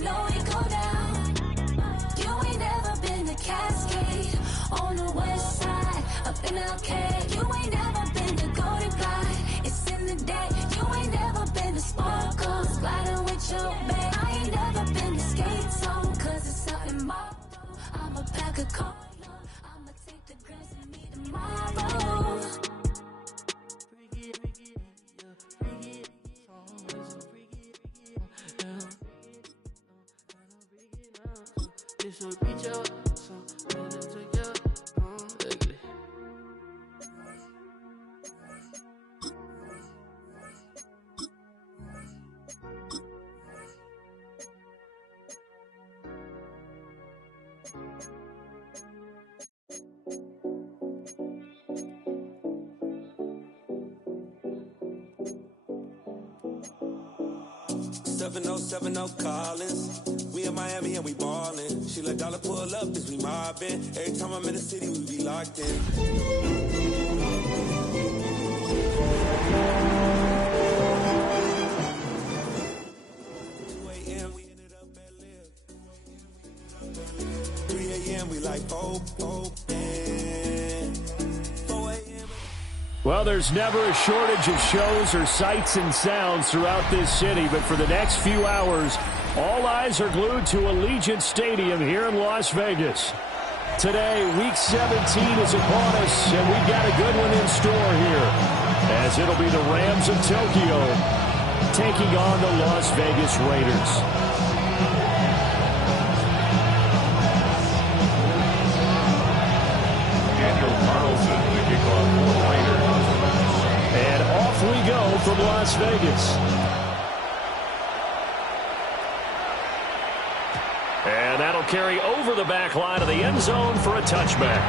know it go down. You ain't never been to Cascade on the west side, up in LK. You ain't never been to Golden Glide, it's in the day. You ain't never been to Sparkles, gliding with your babe. I ain't never been to Skate Zone, cause it's out in Marlboro. I'ma pack a car, I'ma take the girls and meet tomorrow. This will reach out, so ugly. 7070 Collins. We in Miami and we ballin'. She let dollar pull up as we mobbin'. Every time I'm in the city, we be locked in. 2 a.m. we ended up at Live. 3 a.m. we like hope. 4 a.m. Well, there's never a shortage of shows or sights and sounds throughout this city, but for the next few hours, all eyes are glued to Allegiant Stadium here in Las Vegas. Today, Week 17 is upon us, and we've got a good one in store here, as it'll be the Rams of Tokyo taking on the Las Vegas Raiders. And off we go from Las Vegas. And that'll carry over the back line of the end zone for a touchback.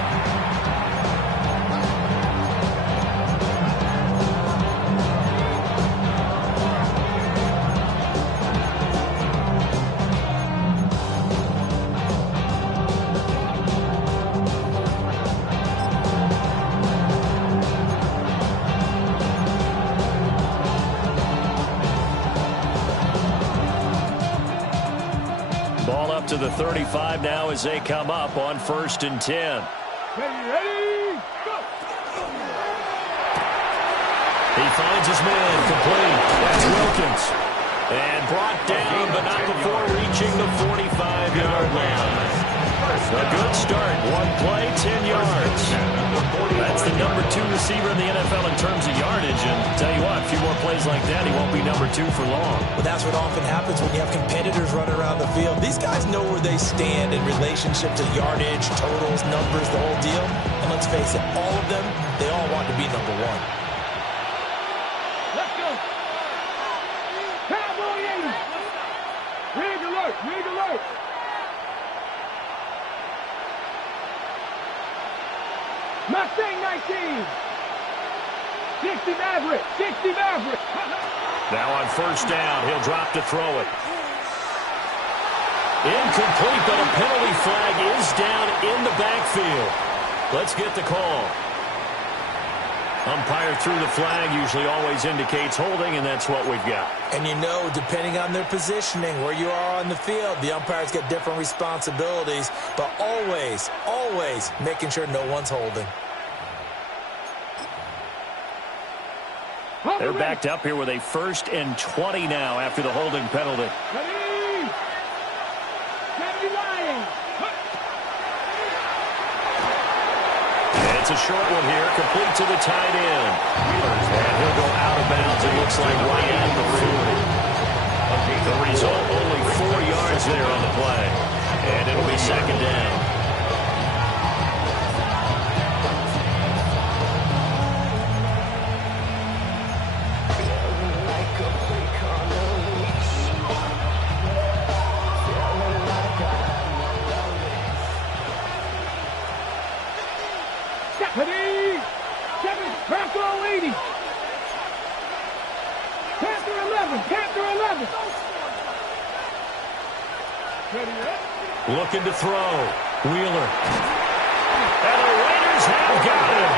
To the 35 now as they come up on 1st and 10. Ready, go! He finds his man complete. That's Wilkins. And brought down, but not before reaching the 45-yard line. A good start. One play, 10 yards. That's the number 2 receiver in the NFL in terms of yardage. And tell you what, a few more plays like that, he won't be number 2 for long. But that's what often happens when you have competitors running around the field. These guys know where they stand in relationship to yardage, totals, numbers, the whole deal. And let's face it, all of them, they all want to be number 1. Let's go. Cowboy 80. Rig alert, rig alert. Mustang 19. 60 Maverick, 60 Maverick. Now on 1st down, he'll drop to throw it. Incomplete, but a penalty flag is down in the backfield. Let's get the call. Umpire threw the flag, usually always indicates holding, and that's what we've got. And you know, depending on their positioning, where you are on the field, the umpires get different responsibilities, but always, always making sure no one's holding. They're backed up here with a 1st and 20 now after the holding penalty. Ready? Ready, Lions. It's a short one here, complete to the tight end. And he'll go out of bounds, it looks like right at the 40. The result, only 4 yards there on the play. And it'll be 2nd down. Ready? 7, Panther 80. Panther 11, Panther 11. Ready, ready? Looking to throw. Wheeler. And the Raiders have got him.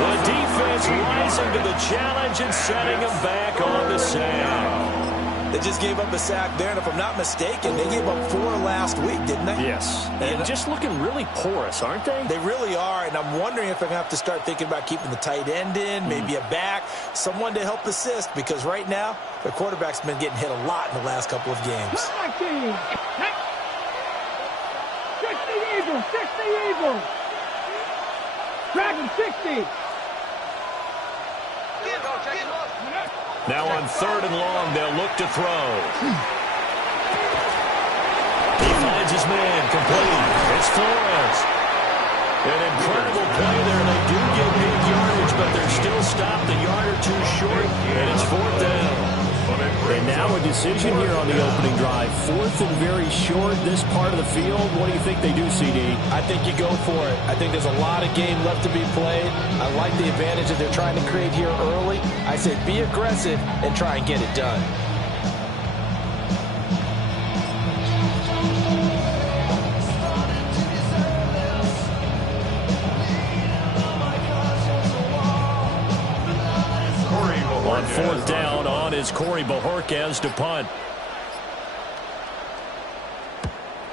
The defense rising to the challenge and setting him back on the sack. They just gave up a sack there, and if I'm not mistaken, they gave up 4 last week, didn't they? Yes. And just looking really porous, aren't they? They really are, and I'm wondering if they're going to have to start thinking about keeping the tight end in, maybe a back, someone to help assist, because right now, their quarterback's been getting hit a lot in the last couple of games. 60 Eagles, 60 Eagles. Dragon 60. Now on 3rd and long, they'll look to throw. He finds his man, complete. It's Flores. An incredible play there. They do get big yardage, but they're still stopped a yard or 2 short, and it's 4th down. And now a decision here on the opening drive. 4th and very short, this part of the field. What do you think they do, CD? I think you go for it. I think there's a lot of game left to be played. I like the advantage that they're trying to create here early. I said be aggressive and try and get it done. On 4th down, on is Corey Bojorquez to punt.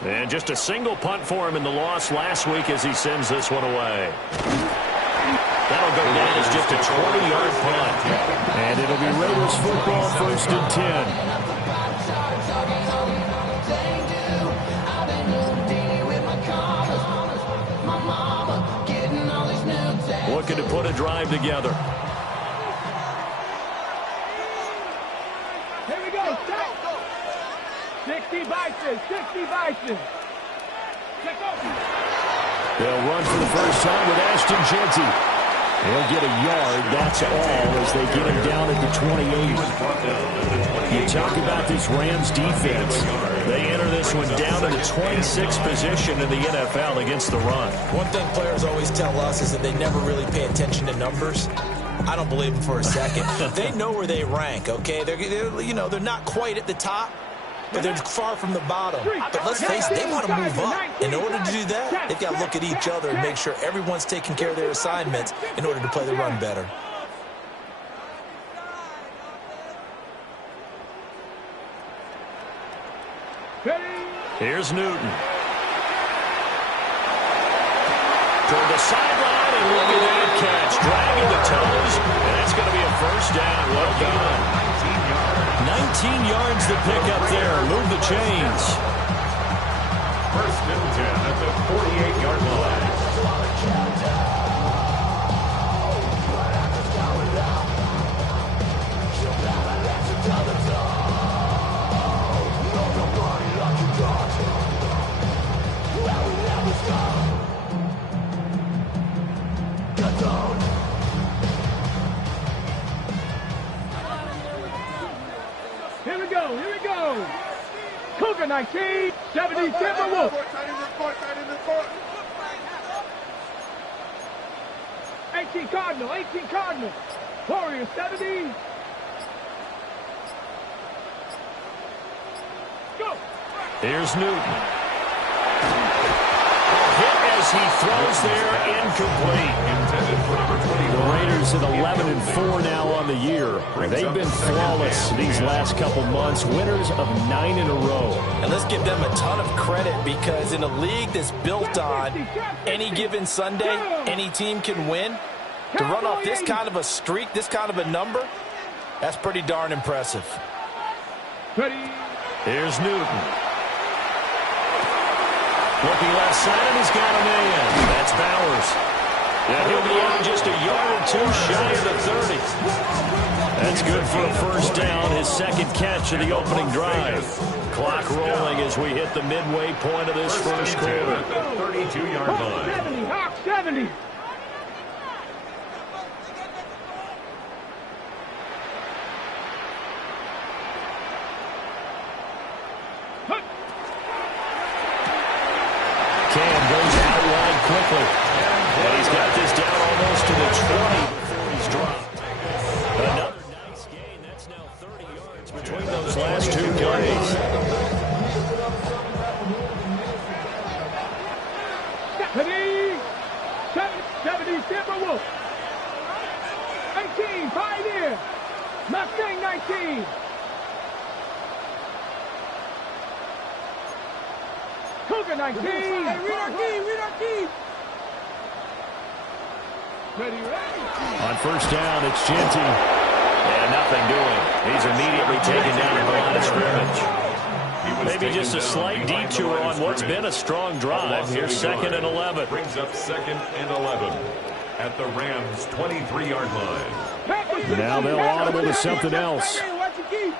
And just a single punt for him in the loss last week as he sends this one away. That'll go down as just a 20-yard punt. And it'll be Raiders football, 1st and 10. Looking to put a drive together. Here we go. 60 Bison, 60 Bison. Check out. They'll run for the first time with Ashton Jeanty. He'll get a yard, that's all, as they get him down at the 28. You talk about this Rams defense. They enter this one down in the 26th position in the NFL against the run. One thing players always tell us is that they never really pay attention to numbers. I don't believe them for a second. They know where they rank, okay? They're not quite at the top, but they're far from the bottom. But let's face it, they want to move up. In order to do that, they've got to look at each other and make sure everyone's taking care of their assignments in order to play the run better. Here's Newton. Toward the sideline, and look at that catch. Dragging the toes, and that's going to be a first down. Well done. 19 yards to pick up there. Move the chains. 1st and 10 at the 48-yard line. Here we go. Cougar 19, 70 Timberwolves. 18 Cardinal, Warriors 70. Go. Here's Newton. Hit as he throws there, incomplete. The Raiders at 11-4 now on the year. They've been flawless these last couple months, winners of 9 in a row. And let's give them a ton of credit, because in a league that's built on any given Sunday, any team can win. To run off this kind of a streak, this kind of a number, that's pretty darn impressive. Here's Newton. Looking left side, and he's got a man. That's Bowers. Yeah, he'll be out just a yard or 2 shy of the 30. That's good for a first down, his second catch of the opening drive. Clock rolling as we hit the midway point of this first quarter. 32-yard line. 70, Hawk 70. Cam goes out wide quickly. And he's got this down almost to the 20 before he's dropped. Another nice gain. That's now 30 yards between those last 2 plays. 70 Timberwolves. 18 Pioneer. Mustang 19. it, 19. Hey, read our key, read our key. Ready, ready. On first down, it's Genty. And nothing doing. He's immediately taken down at the line of scrimmage. Maybe just a slight detour on what's been a strong drive. Here's 2nd and 11. Brings up 2nd and 11 at the Rams' 23-yard line. Now they'll audible to something else. Watch your key.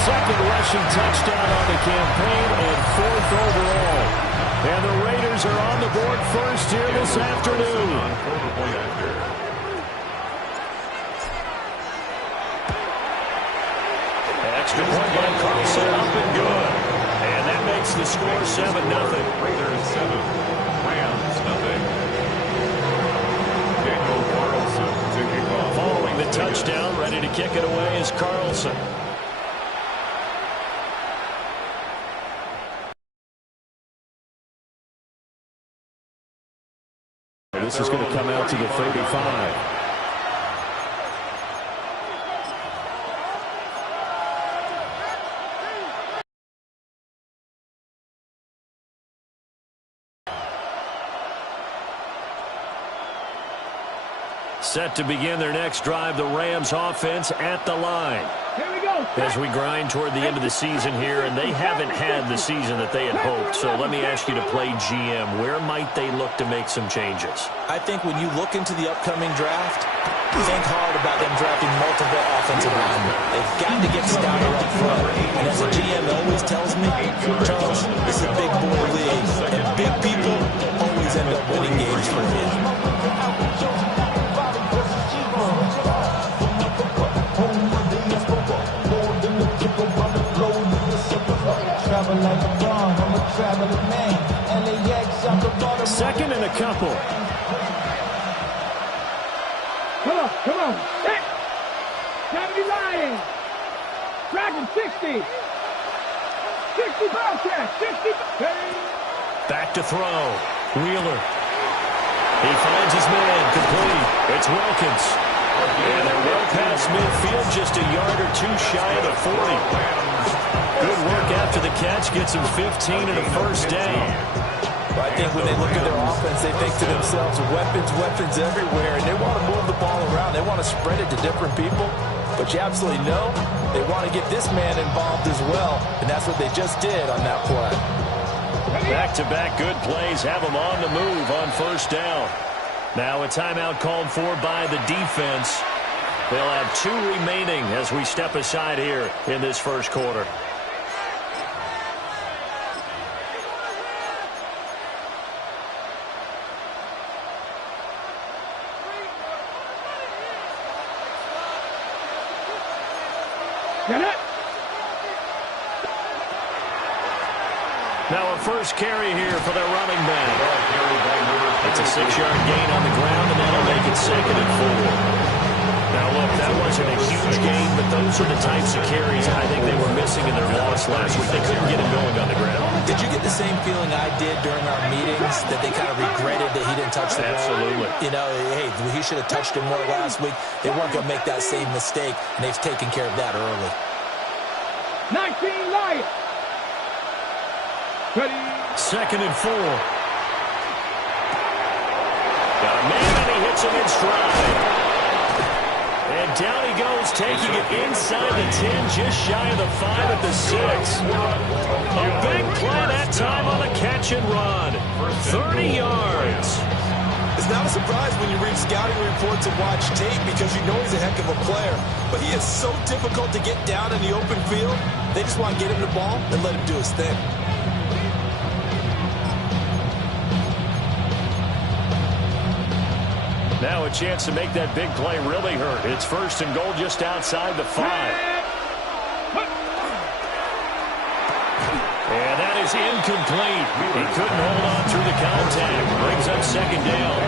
Second rushing touchdown on the campaign and 4th overall. And the Raiders are on the board first here this afternoon. Extra point by Carlson, up and good. And that makes the score 7-0. Raiders 7, Rams nothing. Daniel Carlson to kick off. Following the touchdown, ready to kick it away is Carlson. This is going to come out to the 35. Set to begin their next drive, the Rams offense at the line. Here we go. As we grind toward the end of the season here, and they haven't had the season that they had hoped. So let me ask you to play GM. Where might they look to make some changes? I think when you look into the upcoming draft, think hard about them drafting multiple offensive linemen. They've got to get stouter up front. And as a GM always tells me, Charles, this is a big boy league, and big people always end up winning games for me. Second and a couple. Come on, come on. Hey! Gotta be lying. Dragon 60. 60 ball catch. 60. Hey. Back to throw. Wheeler. He finds his man. Complete. It's Wilkins. And they're well past midfield, just a yard or two shy of the 40. Good work after the catch. Gets him 15 and a first down. Well, I think when they look at their offense, they think to themselves, weapons everywhere, and they want to move the ball around. They want to spread it to different people. But you absolutely know they want to get this man involved as well, and that's what they just did on that play. Back-to-back good plays have them on the move on first down. Now a timeout called for by the defense. They'll have 2 remaining as we step aside here in this first quarter. Get it. Now a first carry here for their running back. It's a 6-yard gain on the ground, and that'll make it 2nd and 4. Now, look, that wasn't a huge gain, but those are the types of carries I think they were missing in their loss last week. They couldn't get him going on the ground. Did you get the same feeling I did during our meetings, that they kind of regretted that he didn't touch the ball? Absolutely. You know, hey, he should have touched it more last week. They weren't going to make that same mistake, and they've taken care of that early. 19 Lions. Ready. 2nd and 4. Got a man, and he hits him in stride. And down he goes, taking it inside the 10, just shy of the 5 at the 6. A big play that time on a catch and run. 30 yards. It's not a surprise when you read scouting reports and watch tape, because you know he's a heck of a player. But he is so difficult to get down in the open field. They just want to get him the ball and let him do his thing. Now a chance to make that big play really hurt. It's 1st and goal just outside the 5. And that is incomplete. He couldn't hold on through the contact. Brings up 2nd down.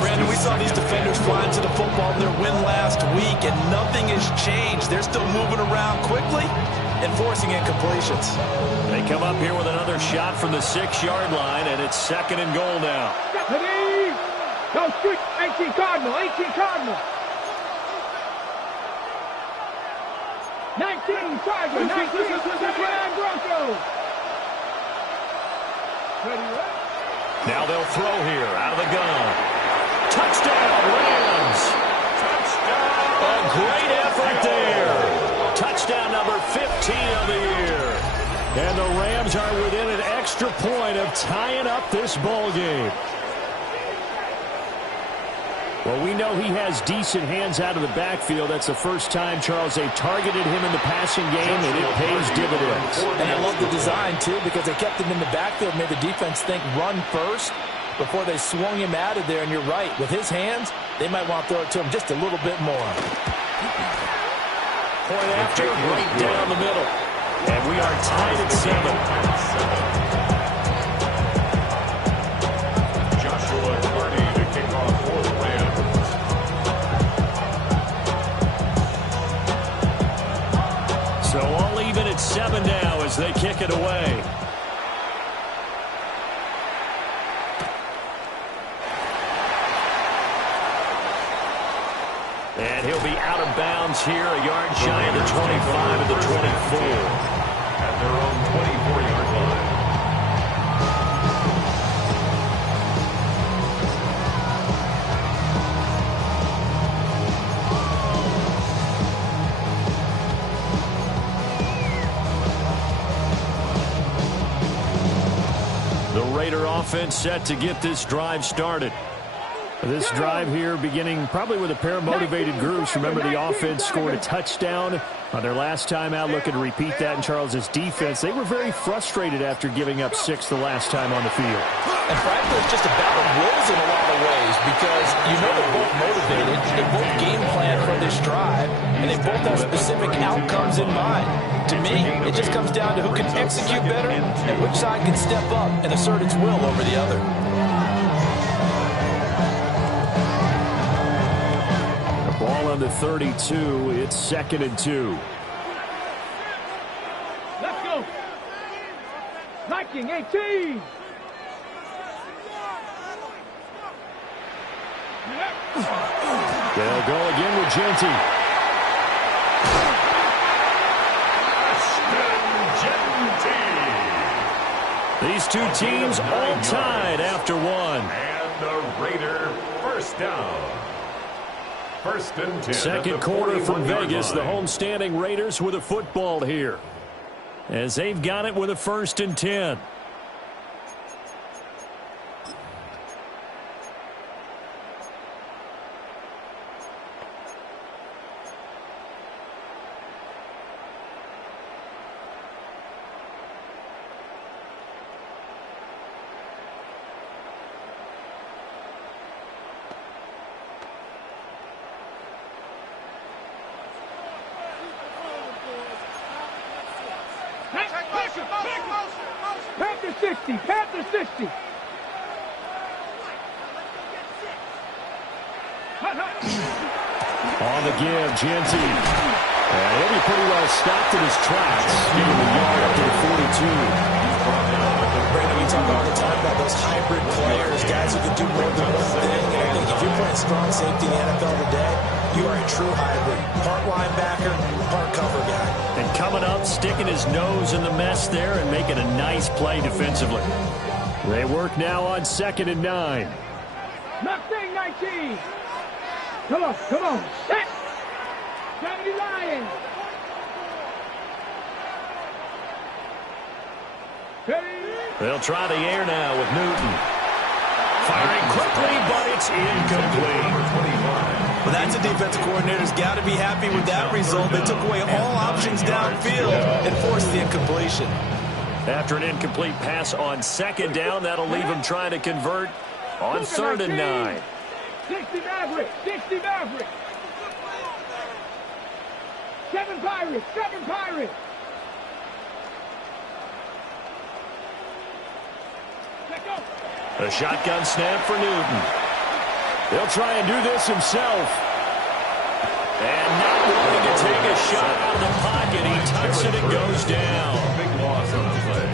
Brandon, we saw these defenders flying to the football in their win last week, and nothing has changed. They're still moving around quickly. enforcing incompletions. They come up here with another shot from the 6-yard line, and it's 2nd and goal now. Go street, 18 Cardinal, 18 Cardinal. 19 Tiger, 19, 79 Broncos. Now they'll throw here, out of the gun. Touchdown, Rams! Touchdown! A great effort there. Touchdown number 15 of the year. And the Rams are within an extra point of tying up this ball game. Well, we know he has decent hands out of the backfield. That's the first time, Charles, they've targeted him in the passing game, and it pays dividends. And I love the design, too, because they kept him in the backfield, made the defense think run first before they swung him out of there. And you're right, with his hands, they might want to throw it to him just a little bit more. Point after, right down the middle. And we are tied at 7. So all even at 7 now as they kick it away. And he'll be out of bounds here, a yard shy of the 25 of the 24. At their own 24-yard line. The Raider offense set to get this drive started. This drive here beginning probably with a pair of motivated groups. Remember, the offense scored a touchdown on their last time out, looking to repeat that in Charles's defense. They were very frustrated after giving up 6 the last time on the field. And frankly, it's just a battle of wills in a lot of ways because you know they're both motivated, they both game plan for this drive, and they both have specific outcomes in mind. To me, it just comes down to who can execute better and which side can step up and assert its will over the other. Ball on the 32. It's 2nd and 2. Let's go. Viking 18. They'll go again with Genty. These two teams all tied after 1. And the Raider first down. 1st and 10. Second quarter from Vegas. The homestanding Raiders with a football here, as they've got it with a 1st and 10. Panther 60, Panther 60. On the give, Genty. He'll be pretty well stopped in his tracks. Getting the yard up to the 42. Brandon, we talk all the time about those hybrid players, guys who can do more than one thing. And I think if you're playing strong safety in the NFL today, you are a true hybrid. Part linebacker, part cover guy. And coming up, sticking his nose in the mess there and making a nice play defensively. They work now on 2nd and 9. Mustang 19. Come on, come on. Set. 70 Lions. They'll try the air now with Newton. Firing quickly, but it's incomplete. Well, that's a defensive coordinator's got to be happy with that result. They took away all options downfield and forced the incompletion. After an incomplete pass on 2nd down, that'll leave him trying to convert on 3rd and 9. 60 Maverick, 60 Maverick. 7 Pirates, 7 Pirates. A shotgun snap for Newton. He'll try and do this himself. And not wanting to take a shot out of the pocket. He tucks it and goes down.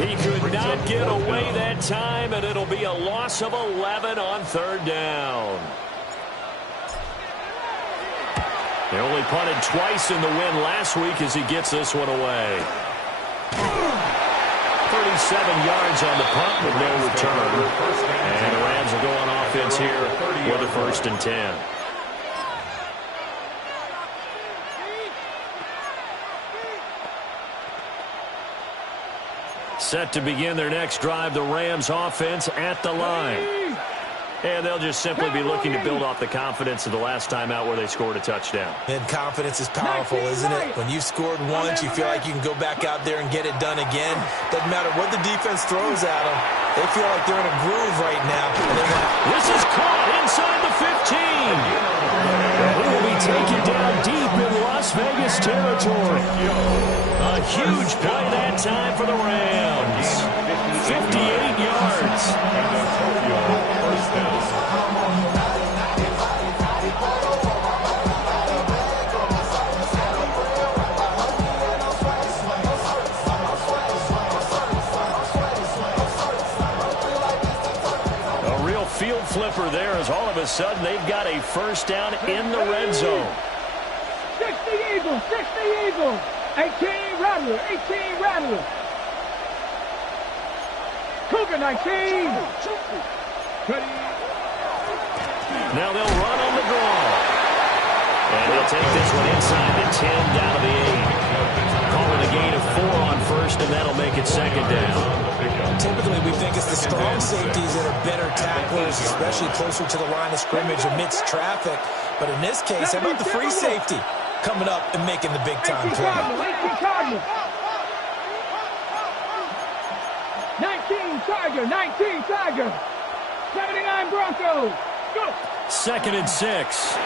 He could not get away that time, and it'll be a loss of 11 on third down. They only punted twice in the win last week as he gets this one away. 37 yards on the punt with no return. And the Rams will go on offense here with a 1st and 10. Set to begin their next drive, the Rams offense at the line. And they'll just simply be looking to build off the confidence of the last time out where they scored a touchdown. And confidence is powerful, isn't it? When you've scored once, you feel like you can go back out there and get it done again. Doesn't matter what the defense throws at them. They feel like they're in a groove right now. This is caught inside the 15. He will be taken down deep in Las Vegas territory. A huge play that time for the Rams. 58 yards. A real field flipper there as all of a sudden they've got a 1st down in the red zone. 60 Eagles, 60 Eagles. 18 Rattler, 18 Rattler. Cougar 19. Now they'll run on the draw. And they'll take this one inside the 10 down to the 8. Calling a gain of 4 on 1st, and that'll make it 2nd down. Typically, we think it's the strong safeties that are better tacklers, especially closer to the line of scrimmage amidst traffic. But in this case, how about the free safety coming up and making the big-time play? 19 Tiger, 19 Tiger. 79 Broncos. Go. 2nd and 6.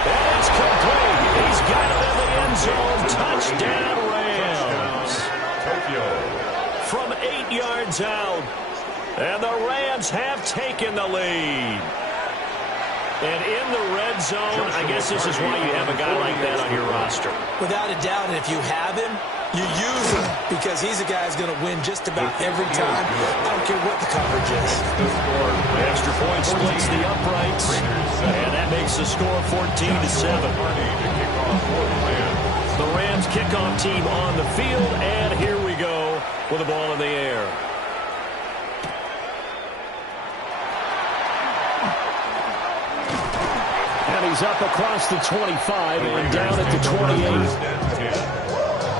And it's complete. He's got it in the end zone. Touchdown, Rams. From 8 yards out. And the Rams have taken the lead. And in the red zone, I guess this is why you have a guy like that on your roster. Without a doubt, and if you have him, you use him because he's a guy who's going to win just about every time. I don't care what the coverage is. The extra point splits the uprights, and that makes the score 14-7. The Rams kickoff team on the field, and here we go with the ball in the air. And he's up across the 25 and down at the 28.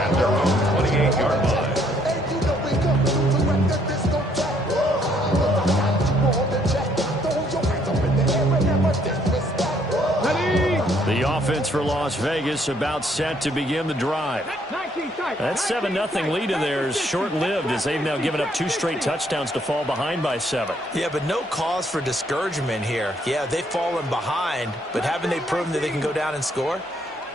At their own 28-yard line. The offense for Las Vegas about set to begin the drive. That 7-0 lead of theirs short-lived as they've now given up 2 straight touchdowns to fall behind by 7. Yeah, but no cause for discouragement here. Yeah, they've fallen behind, but haven't they proven that they can go down and score?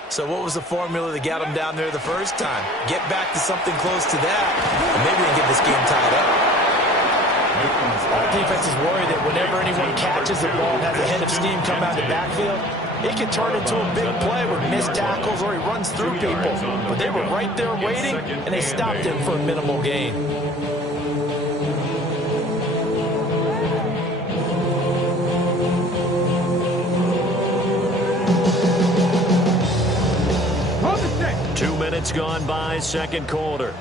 So what was the formula that got them down there the first time? Get back to something close to that, and maybe they can get this game tied up. Our defense is worried that whenever anyone catches the ball and has a head of steam come out of the backfield, it can turn into a big play with missed tackles or he runs through people. But they were right there waiting, and they stopped him for a minimal gain. Two minutes gone by, second quarter.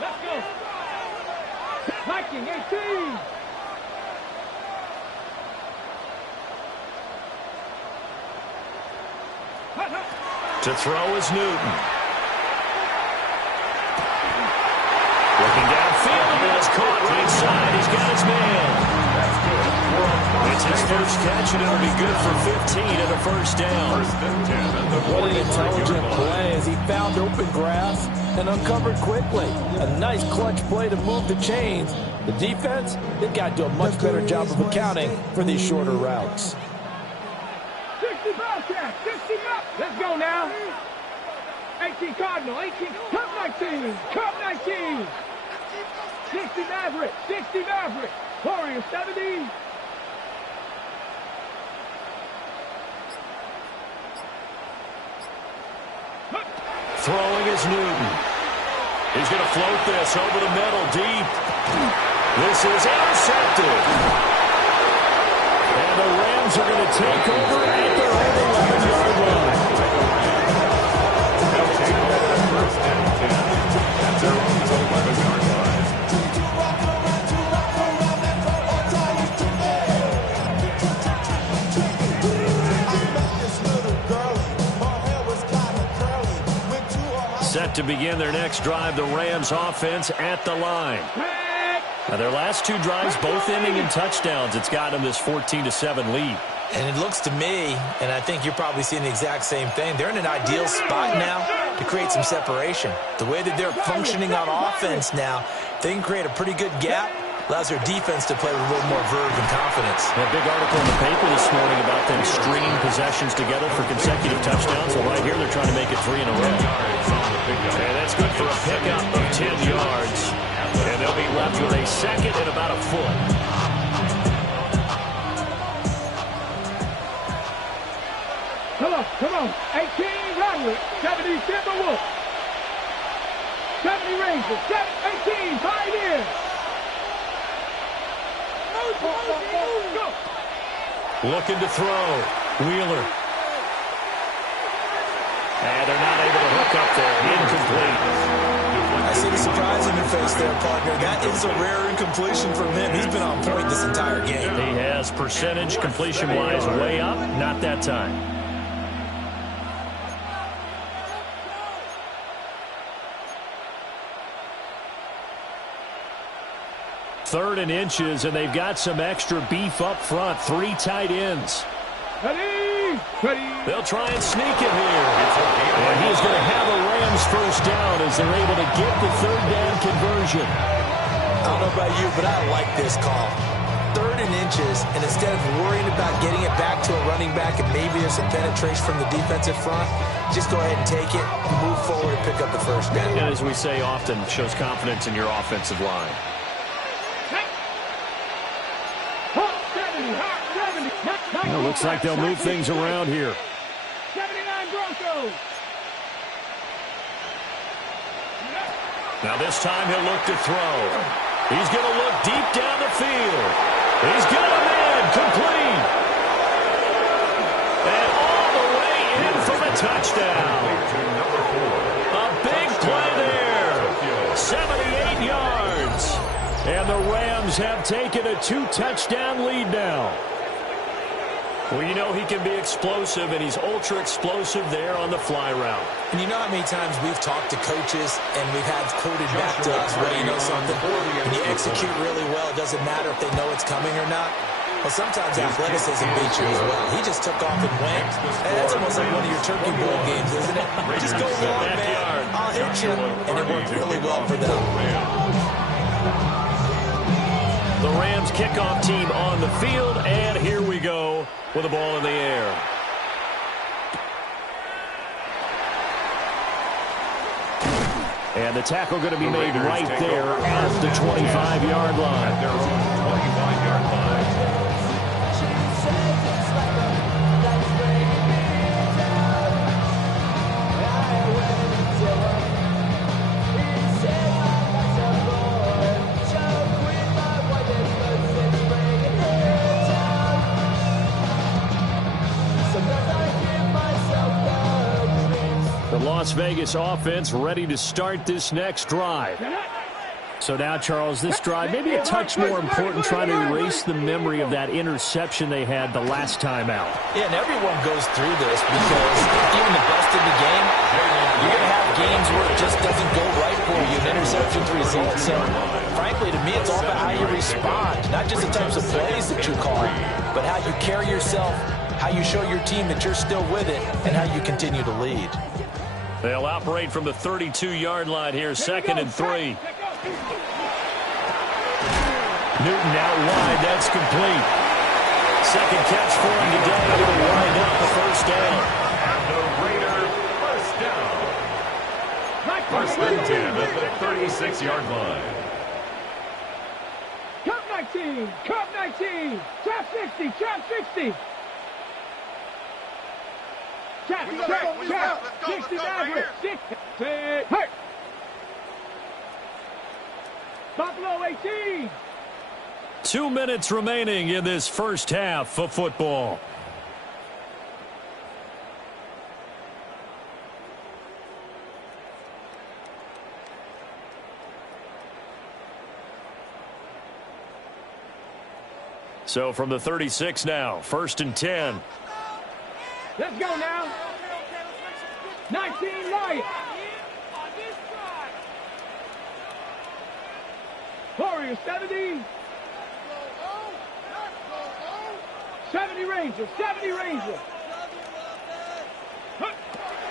Let's go. Viking 18. To throw is Newton. Looking downfield, and it's caught right side. He's got his man. It's his first catch, and it'll be good for 15 and a first down. What an intelligent play as he found open grass and uncovered quickly. A nice clutch play to move the chains. The defense, they've got to do a much better job of accounting for these shorter routes. 60 Bobcat, 60 up. Let's go now. 18 Cardinal, 18, Cup 19, Cup 19. 60 Maverick, 60 Maverick. Warrior 70. Throwing is Newton. He's going to float this over the middle, deep. This is intercepted. And the Rams are going to take over at their own 11-yard line. They'll take over first and 10 at their own 11-yard line. Set to begin their next drive, the Rams offense at the line. Now, their last two drives, both ending in touchdowns. It's got them this 14-7 lead. And it looks to me, and I think you're probably seeing the exact same thing, they're in an ideal spot now to create some separation. The way that they're functioning on offense now, they can create a pretty good gap. Allows their defense to play with a little more verve and confidence. A big article in the paper this morning about them stringing possessions together for consecutive touchdowns. So right here, they're trying to make it 3 in a row. And that's good for a pickup of 10 yards. And they'll be left with a second and about a foot. Come on. 18, Roderick. 70, Timberwolf. 70, Rangers. 18, Pioneers. Looking to throw. Wheeler. And they're not able to hook up there. Incomplete. I see the surprise in your face there, partner. That is a rare incompletion from him. He's been on point this entire game. He has percentage completion-wise way up. Not that time. Third and inches, and they've got some extra beef up front. 3 tight ends. They'll try and sneak it here. And he's going to have a Rams first down as they're able to get the third down conversion. I don't know about you, but I like this call. 3rd and inches, and instead of worrying about getting it back to a running back and maybe there's some penetration from the defensive front, just go ahead and take it, move forward, and pick up the first down. And as we say often, shows confidence in your offensive line. Well, looks like they'll move things around here. 79 Broncos. Now this time he'll look to throw. He's going to look deep down the field. He's got a man complete. And all the way in for the touchdown. A big play there. 78 yards. And the Rams have taken a 2-touchdown lead now. Well, you know he can be explosive, and he's ultra-explosive there on the fly route. And you know how many times we've talked to coaches and we've had quoted back to us, well, you know something, when you execute really well, it doesn't matter if they know it's coming or not. Well, sometimes athleticism beats you as well. He just took off and went. And that's almost like one of your Turkey Bowl games, isn't it? Just go long, man. I'll hit you. And it worked really well for them. The Rams kickoff team on the field, and here we go with the ball in the air. And the tackle going to be made right there at the 25-yard line. At their own 25-yard line. The Las Vegas offense ready to start this next drive. So now, Charles, this drive maybe a touch more important, trying to erase the memory of that interception they had the last time out. Yeah, and everyone goes through this because even the best in the game, you're going to have games where it just doesn't go right for you, and interceptions result. So, frankly, to me, it's all about how you respond, not just the types of plays that you call, but how you carry yourself, how you show your team that you're still with it, and how you continue to lead. They'll operate from the 32-yard line here, 2nd and 3. Newton out wide, that's complete. Second catch for him today, it'll wind up the first down. And the Raider first down. First and 10 at the 36-yard line. Cup 19, Cup 19, trap 60, trap 60. Trap, 60 down here. 19. 2 minutes remaining in this first half of football. So from the 36 now, 1st and 10. Let's go now. 19 Lions. Warriors 70. 70 Rangers. 70 Rangers.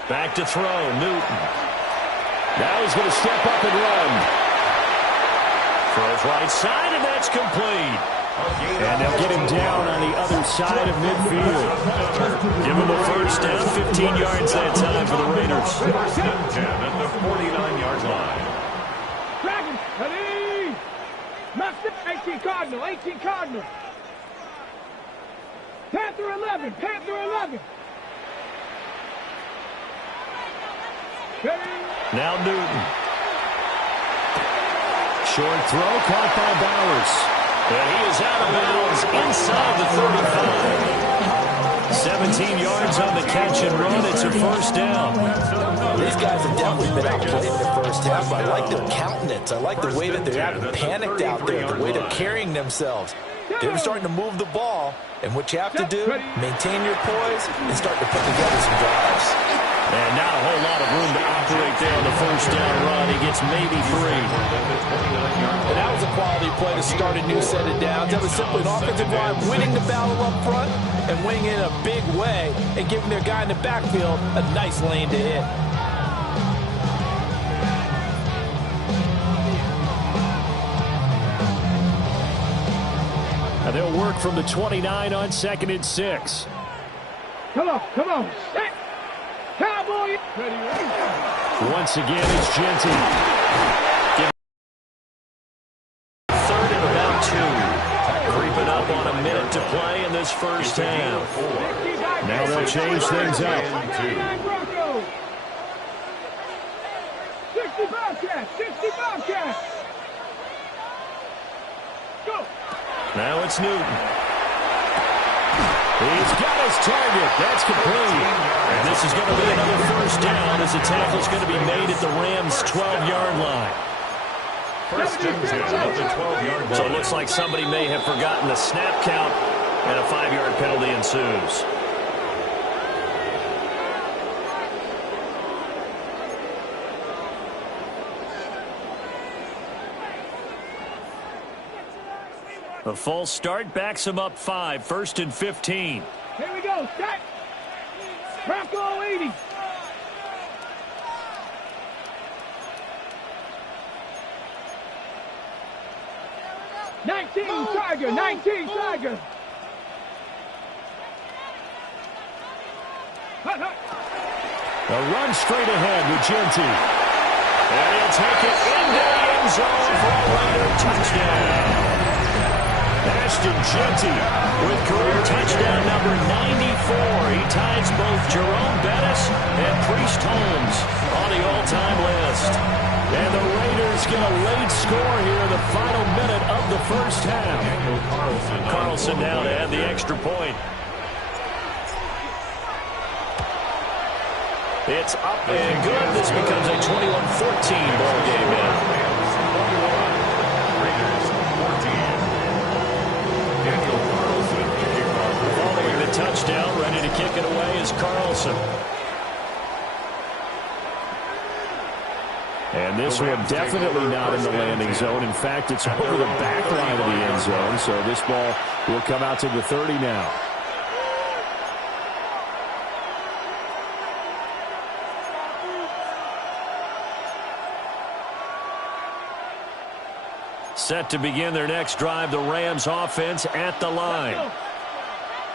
Back to throw, Newton. Now he's going to step up and run. Throws right side, and that's complete. And they'll get him down on the other side of midfield. Give him a first down, 15 yards that time for the Raiders. 10 at the 49-yard line. Dragons, ready. Master, 18 Cardinal, 18 Cardinal. Panther 11, Panther 11. Ready. Now Newton. Short throw caught by Bowers. And he is out of bounds inside the 35. 17 yards on the catch and run. It's a first down. These guys have definitely been outplayed in the first half, but I like their countenance. I like the way that they're having panicked out there, the way they're carrying themselves. They're starting to move the ball, and what you have to do, maintain your poise and start to put together some drives. And not a whole lot of room to operate there on the first down run. He gets maybe 3. And that was a quality play to start a new set of downs. That was simply an offensive line winning the battle up front and winning it in a big way and giving their guy in the backfield a nice lane to hit. And they'll work from the 29 on 2nd and 6. Come on, come on. Set. Cowboy. Ready, ready. Once again, it's Genty. Third and about 2. Creeping up on a minute to play in this first half. Now they'll change things up. 60 Bobcats, 60 Bobcats. Go. Now it's Newton. He's got his target. That's complete. And this is going to be another first down as the tackle's going to be made at the Rams' 12-yard line. First and 10 at the 12-yard line. So it looks like somebody may have forgotten the snap count, and a 5-yard penalty ensues. A false start backs him up 5, 1st and 15. Here we go, set. Bronco 80. Tiger, 19 Tiger. A run straight ahead with Genty. And he'll take it into the end zone for a Raider touchdown. Ashton Genty with career touchdown number 94. He ties both Jerome Bettis and Priest Holmes on the all-time list. And the Raiders get a late score here in the final minute of the first half. Carlson now to add the extra point. It's up and good. This becomes a 21-14 ball game now. Following the touchdown, ready to kick it away is Carlson. And this one definitely not in the landing zone. In fact, it's over the back line of the end zone. So this ball will come out to the 30 now. Set to begin their next drive, the Rams offense at the line.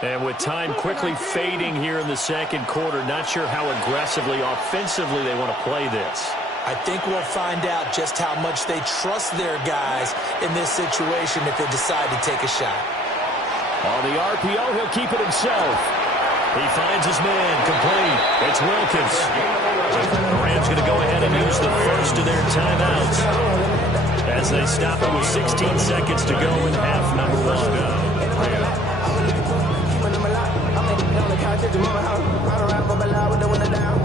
And with time quickly fading here in the second quarter, not sure how aggressively, offensively they want to play this. I think we'll find out just how much they trust their guys in this situation if they decide to take a shot. On the RPO, he'll keep it himself. He finds his man, complete. It's Wilkins. The Rams going to go ahead and use the first of their timeouts. As they stop it with 16 seconds to go in half number one.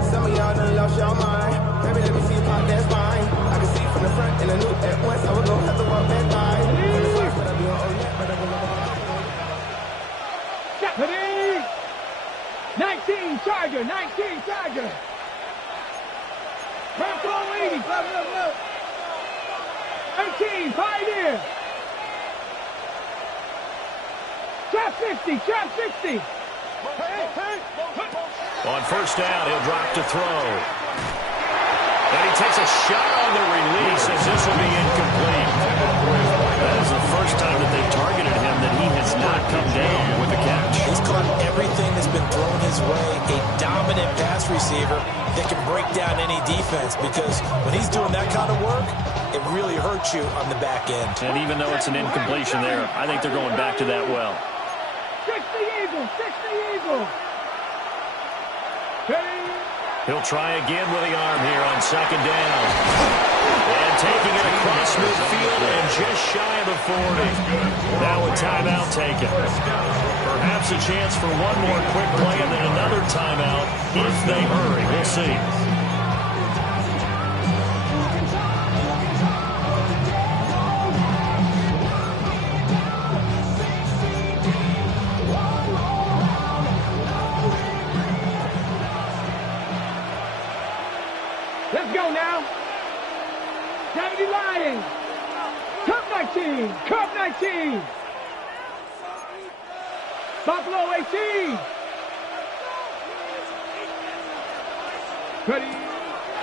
Some of y'all done lost your mind. Baby, let me see you pop that spine. I can see from the front and I knew at once I was gonna have to walk that by. Ready? 19 Charger, 19 Charger. Buffalo 80. 18 Pioneer. Trap 60, trap 60. On first down, he'll drop to throw. And he takes a shot on the release as this will be incomplete. That is the first time that they've targeted him that he has not come down with a catch. He's caught everything that's been thrown his way. A dominant pass receiver that can break down any defense, because when he's doing that kind of work, it really hurts you on the back end. And even though it's an incompletion there, I think they're going back to that well. 60 Eagles, 60 Eagles. He'll try again with the arm here on second down. And taking it across midfield and just shy of the 40. Now a timeout taken. Perhaps a chance for one more quick play and then another timeout if they hurry. We'll see. Let's go now. 70 Lions. Cup 19. Cup 19. Buffalo 18. Ready.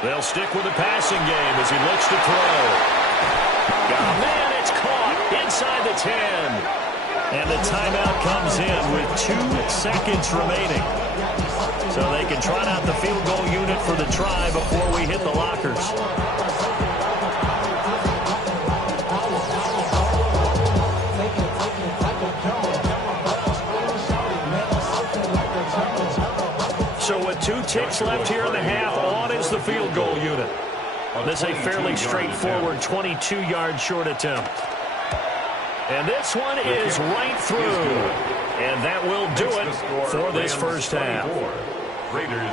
They'll stick with the passing game as he looks to throw. Oh, man, it's caught inside the 10. And the timeout comes in with 2 seconds remaining. So they can trot out the field goal unit for the try before we hit the lockers. So with 2 ticks left here in the half, on is the field goal unit. This is a fairly straightforward 22-yard short attempt. And this one is right through. And that will do it for this first half.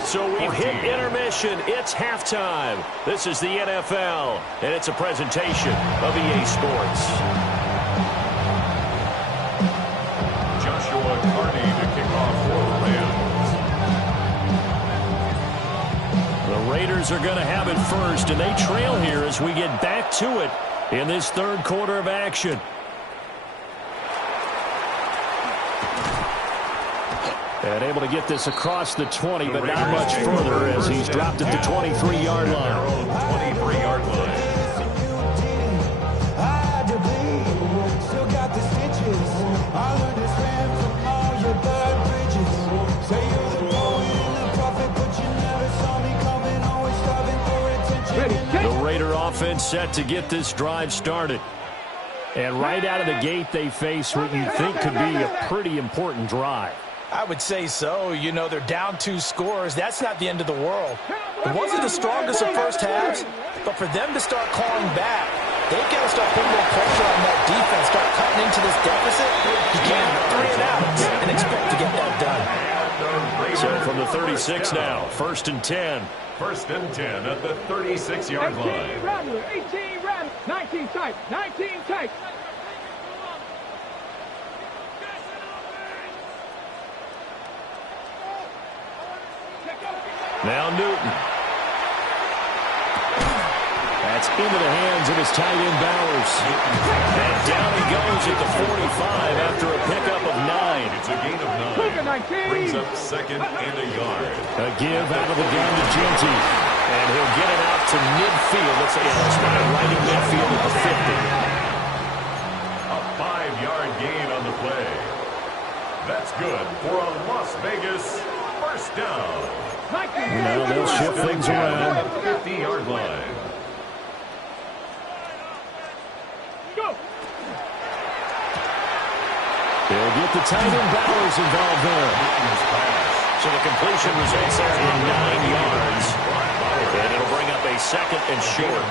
So we've hit intermission. It's halftime. This is the NFL, and it's a presentation of EA Sports. Joshua Carney to kick off for the Rams. The Raiders are going to have it first, and they trail here as we get back to it in this third quarter of action. And able to get this across the 20, but not much further as he's dropped at the 23-yard line. 23-yard line. The Raider offense set to get this drive started. And right out of the gate, they face what you think could be a pretty important drive. I would say so. You know, they're down 2 scores. That's not the end of the world. It wasn't the strongest of first halves, but for them to start clawing back, they've got to start putting more pressure on that defense, start cutting into this deficit. You can't have 3 and outs and expect to get that done. So from the 36 now, first and 10. First and 10 at the 36-yard line. 18 Rattler, 18 Rattler, 19 tight, 19 tight. Now Newton. That's into the hands of his tight end Bowers. And down he goes at the 45 after a pickup of 9. It's a gain of 9. Brings up second and a yard. A give out of the gun to Genty. And he'll get it out to midfield. Let's say it's right in midfield at the 50. A 5-yard gain on the play. That's good for a Las Vegas first down. Now they'll shift things around. 50-yard line. Go. They'll get the tight end Bowers involved there. So the completion results there in 9 yards. And it'll bring up a second and short.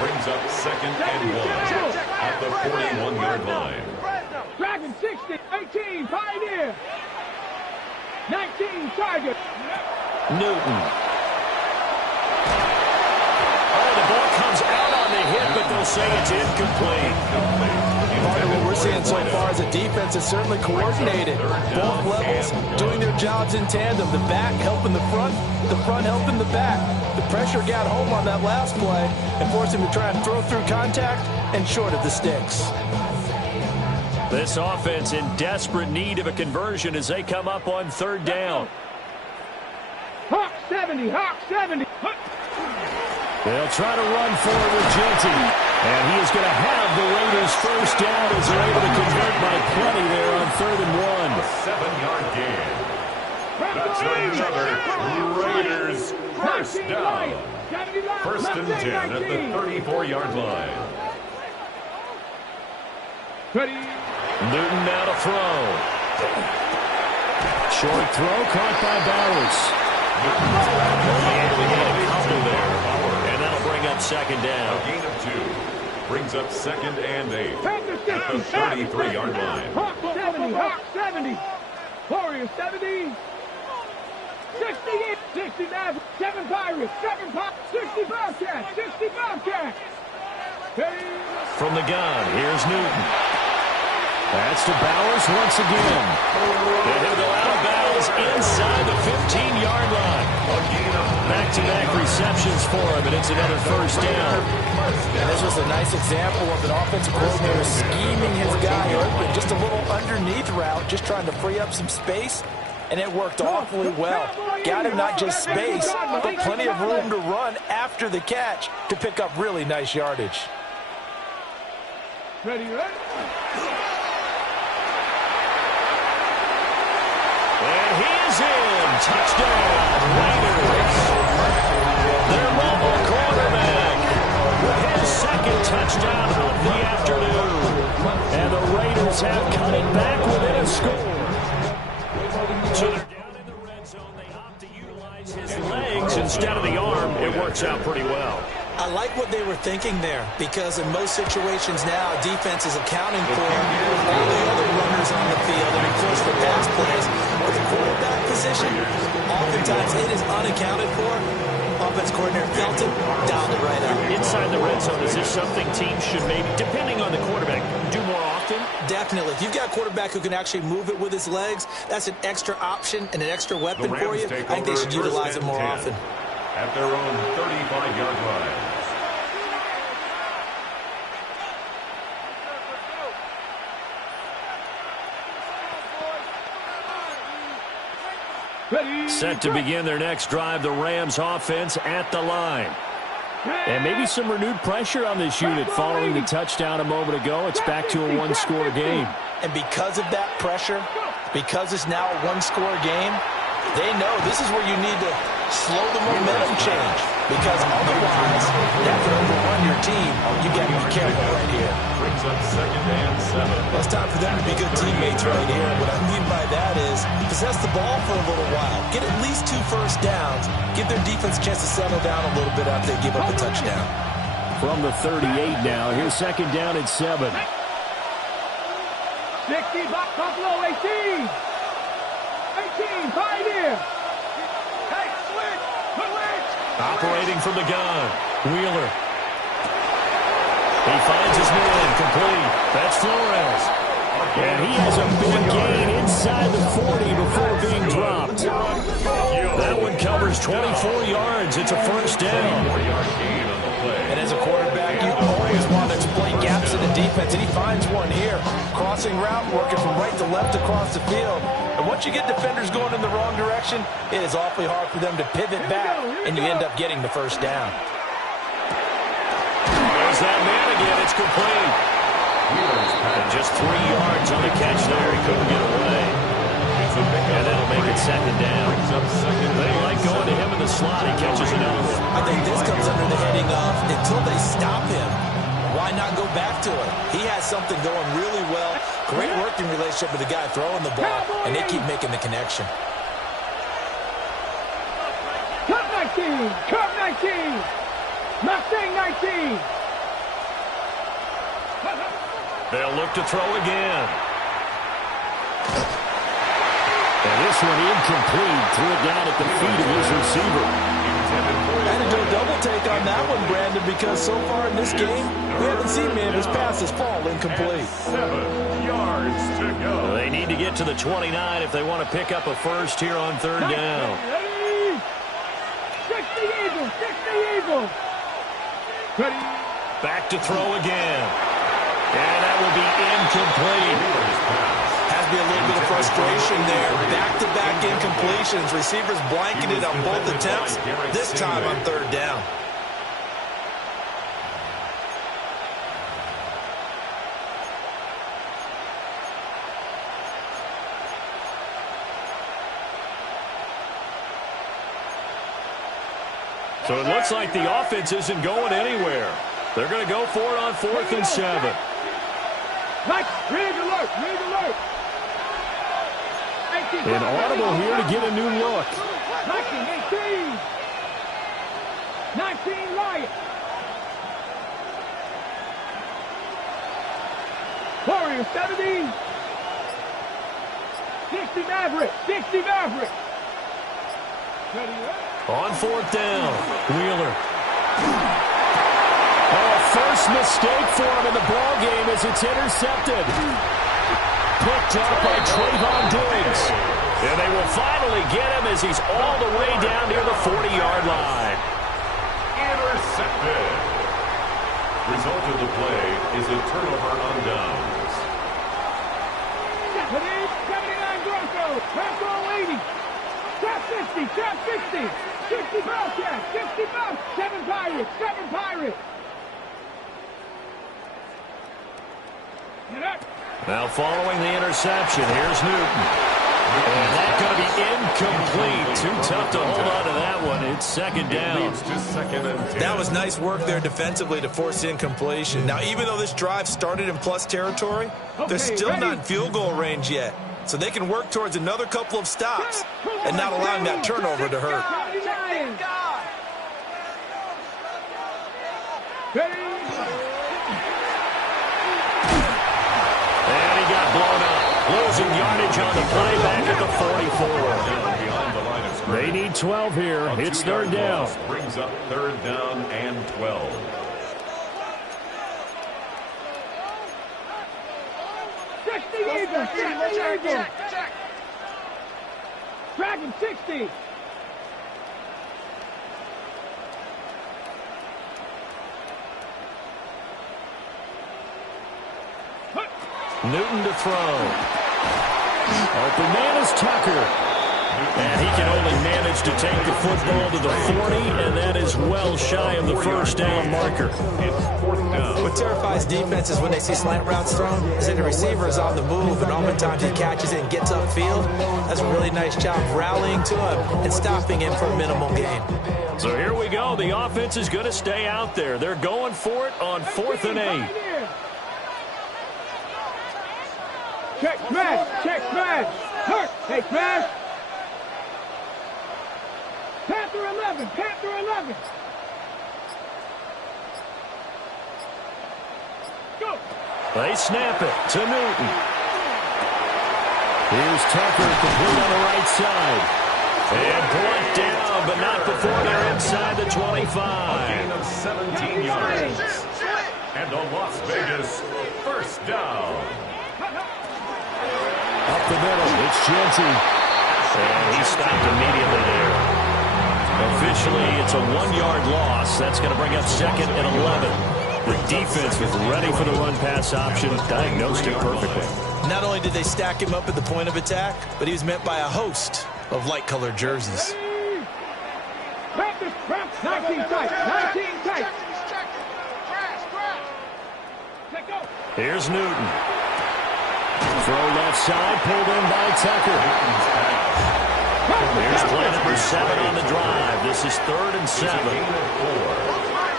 Brings up 2nd and 1 at the 41-yard line. Dragon 60, 18, Pioneer. 19, Tiger. Newton. Oh, the ball comes out on the hit, but they'll say it's incomplete. Part of what we're seeing so far as a defense is certainly coordinated. Both levels doing their jobs in tandem. The back helping the front helping the back. The pressure got home on that last play and forced him to try and throw through contact and short of the sticks. This offense in desperate need of a conversion as they come up on 3rd down. Hawk 70, Hawk 70. They'll try to run forward with Genty. And he is going to have the Raiders first down as they're able to convert by plenty there on 3rd and 1. 7-yard gain. That's another Raiders first down. 1st and 10 at the 34-yard line. Newton now to throw. Short throw caught by Bowers. Only able to get a couple there. And that'll bring up 2nd down. A gain of 2. Brings up 2nd and 8 at the 33-yard line. Hawk 70, Hawk 70. Warriors 70. 68, 69, 7 Pirates, 7 Pirates, 60 Bobcats, 60 Bobcats. From the gun, here's Newton. That's to Bowers once again. And he'll go out of bounds inside the 15-yard line. Back-to-back receptions for him, and it's another first down. And this was a nice example of an offensive coordinator scheming his guy open. Just a little underneath route, just trying to free up some space, and it worked awfully well. Got him not just space, but plenty of room to run after the catch to pick up really nice yardage. Ready? And he is in. Touchdown, Raiders. Their mobile quarterback with his 2nd touchdown of the afternoon. And the Raiders have cut it back within a score. So they're down in the red zone. They opt to utilize his legs instead of the arm. It works out pretty well. I like what they were thinking there, because in most situations now, defense is accounting for all the other runners on the field and, of course, the pass plays. But the quarterback position, oftentimes it is unaccounted for. Offense coordinator felt it, dialed it right up. Inside the red zone, is this something teams should maybe, depending on the quarterback, do more often? Definitely. If you've got a quarterback who can actually move it with his legs, that's an extra option and an extra weapon for you. I think they should utilize it more often. At their own 35-yard line. Set to begin their next drive, the Rams offense at the line. And maybe some renewed pressure on this unit following the touchdown a moment ago. It's back to a one-score game. And because of that pressure, because it's now a one-score game, they know this is where you need to slow the momentum change, because otherwise that could overrun your team. You got to be careful right here. Brings up 2nd and 7. Well, it's time for them to be good teammates right here. What I mean by that is possess the ball for a little while, get at least 2 first downs, give their defense a chance to settle down a little bit after they give up a touchdown. From the 38 now, here's 2nd down and 7. 60, Buffalo 18. 18, Pioneer. Hey, switch. Operating from the gun, Wheeler. He finds his man, complete. That's Flores. And he has a big gain inside the 40 before being dropped. That one covers 24 yards. It's a first down. And as a quarterback, you always want to exploit gaps in the defense, and he finds one here. Crossing route, working from right to left across the field. And once you get defenders going in the wrong direction, it is awfully hard for them to pivot back, and you end up getting the first down. There's that man again. It's complete. And just 3 yards on the catch there. He couldn't get away. And that'll make it 2nd down. They like going to him in the slot. He catches another one. I think this comes under the heading of, until they stop him, why not go back to it? He has something going really well. Great working relationship with the guy throwing the ball, and they keep making the connection. Cup 19, Cup 19, Mustang 19, They'll look to throw again. And this one incomplete. Threw it down at the feet of his receiver. Had to do a double take on that one, Brandon, because so far in this game, we haven't seen many of his passes fall incomplete. 7 yards to go. They need to get to the 29 if they want to pick up a first here on third down. 60 Eagles, 60 Eagles. Back to throw again. And that will be incomplete. Has to be a little bit of frustration there. Back-to-back incompletions. Receivers blanketed on both attempts, this time on third down. So it looks like the offense isn't going anywhere. They're going to go for it on 4th and 7. Rig alert, rig alert. Inaudible here to get a new look. 19, 19 Lions. Warriors 70. 60 Maverick, 60 Maverick. On 4th down, Wheeler. Oh, first mistake for him in the ball game as it's intercepted. Picked up by Trayvon Diggs. And they will finally get him as he's all the way down near the 40-yard line. Intercepted. Result of the play is a turnover on downs. 79 Broncos, Bronco 80. Trap 60, trap 60. 60 Bobcats, 60 Bobcats. 7 Pirates, 7 Pirates. Now following the interception, here's Newton. And that's going to be incomplete. Too tough to hold on to that one. It's second down. It leads to 2nd and 10. That was nice work there defensively to force incompletion. Now, even though this drive started in plus territory, they're still not in field goal range yet. So they can work towards another couple of stops and not allowing that turnover to hurt. And he got blown up. Losing yardage on the play back at the 44. They need 12 here. It's third down. Brings up third down and 12. Dragon 60. Newton to throw. Open man is Tucker. And he can only manage to take the football to the 40, and that is well shy of the first down marker. What terrifies defenses when they see slant routes thrown is that the receiver is on the move, and oftentimes he catches it and gets upfield. That's a really nice job rallying to him and stopping him for a minimal gain. So here we go. The offense is going to stay out there. They're going for it on 4th and 8. Check smash, check smash. Hurt, hey smash. Panther 11, Panther 11. Go. They snap it to Newton. Here's Tucker complete on the right side. And brought down, but not before they're inside the 25. A gain of 17 yards. And a Las Vegas first down. Up the middle, it's Genty. And he stopped immediately there. Officially, it's a 1-yard loss. That's going to bring up 2nd and 11. The defense was ready for the run-pass option, diagnosed it perfectly. Not only did they stack him up at the point of attack, but he was met by a host of light-colored jerseys. 19 tight, 19 tight. Here's Newton. Throw left side, pulled in by Tucker. Here's play number 7 on the drive. This is 3rd and 7.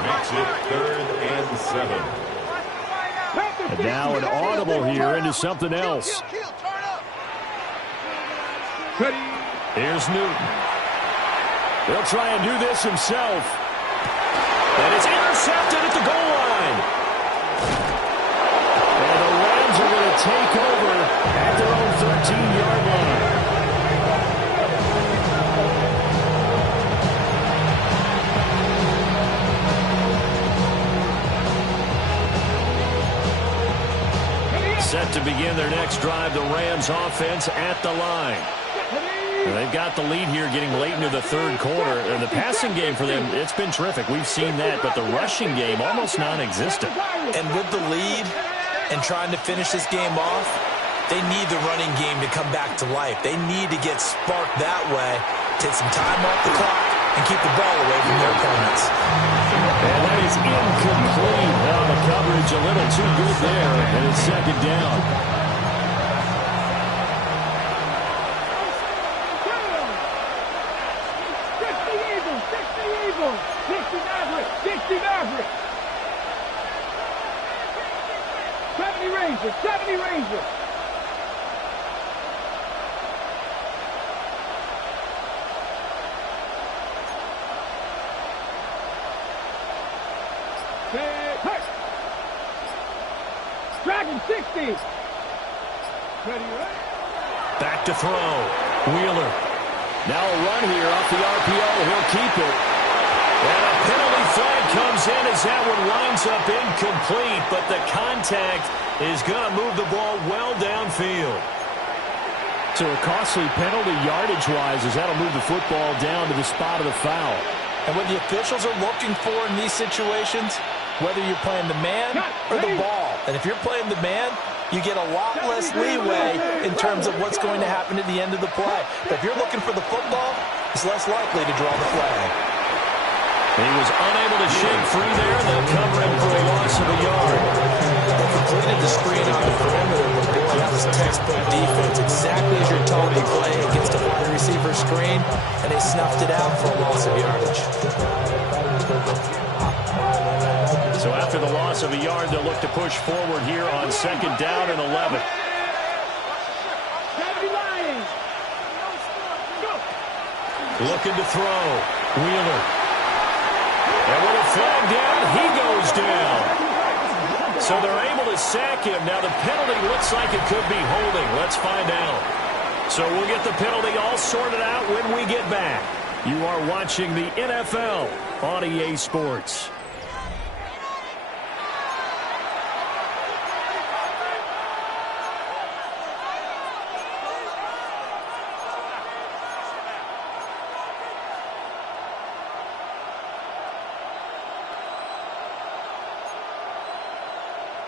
Makes it 3rd and 7. And now an audible here into something else. Here's Newton. He'll try and do this himself. And it's intercepted at the goal line. And a Set to begin their next drive, the Rams offense at the line. They've got the lead here getting late into the third quarter. And the passing game for them, it's been terrific. We've seen that, but the rushing game almost non-existent. And with the lead and trying to finish this game off, they need the running game to come back to life. They need to get sparked that way, take some time off the clock, and keep the ball away from their opponents. And that is incomplete. Well, the coverage a little too good there, and it's second down. Maverick. 70 Rangers. 70 Rangers. Dragon 60. Ready, right? Back to throw. Wheeler. Now a run here off the RPO. He'll keep it. And a penalty flag comes in as that one winds up incomplete, but the contact is going to move the ball well downfield. So a costly penalty yardage-wise as that'll move the football down to the spot of the foul. And what the officials are looking for in these situations, whether you're playing the man or the ball, and if you're playing the man, you get a lot less leeway in terms of what's going to happen at the end of the play. But if you're looking for the football, it's less likely to draw the flag. He was unable to shake free there, and they'll cover him for a loss of a yard. They completed the screen on the perimeter, but boy, that was textbook defense. Exactly as you're told to play against a wide receiver screen, and they snuffed it out for a loss of yardage. So after the loss of a yard, they'll look to push forward here on second down and 11. Looking to throw. Wheeler. And with a flag down, he goes down. So they're able to sack him. Now the penalty looks like it could be holding. Let's find out. So we'll get the penalty all sorted out when we get back. You are watching the NFL on EA Sports.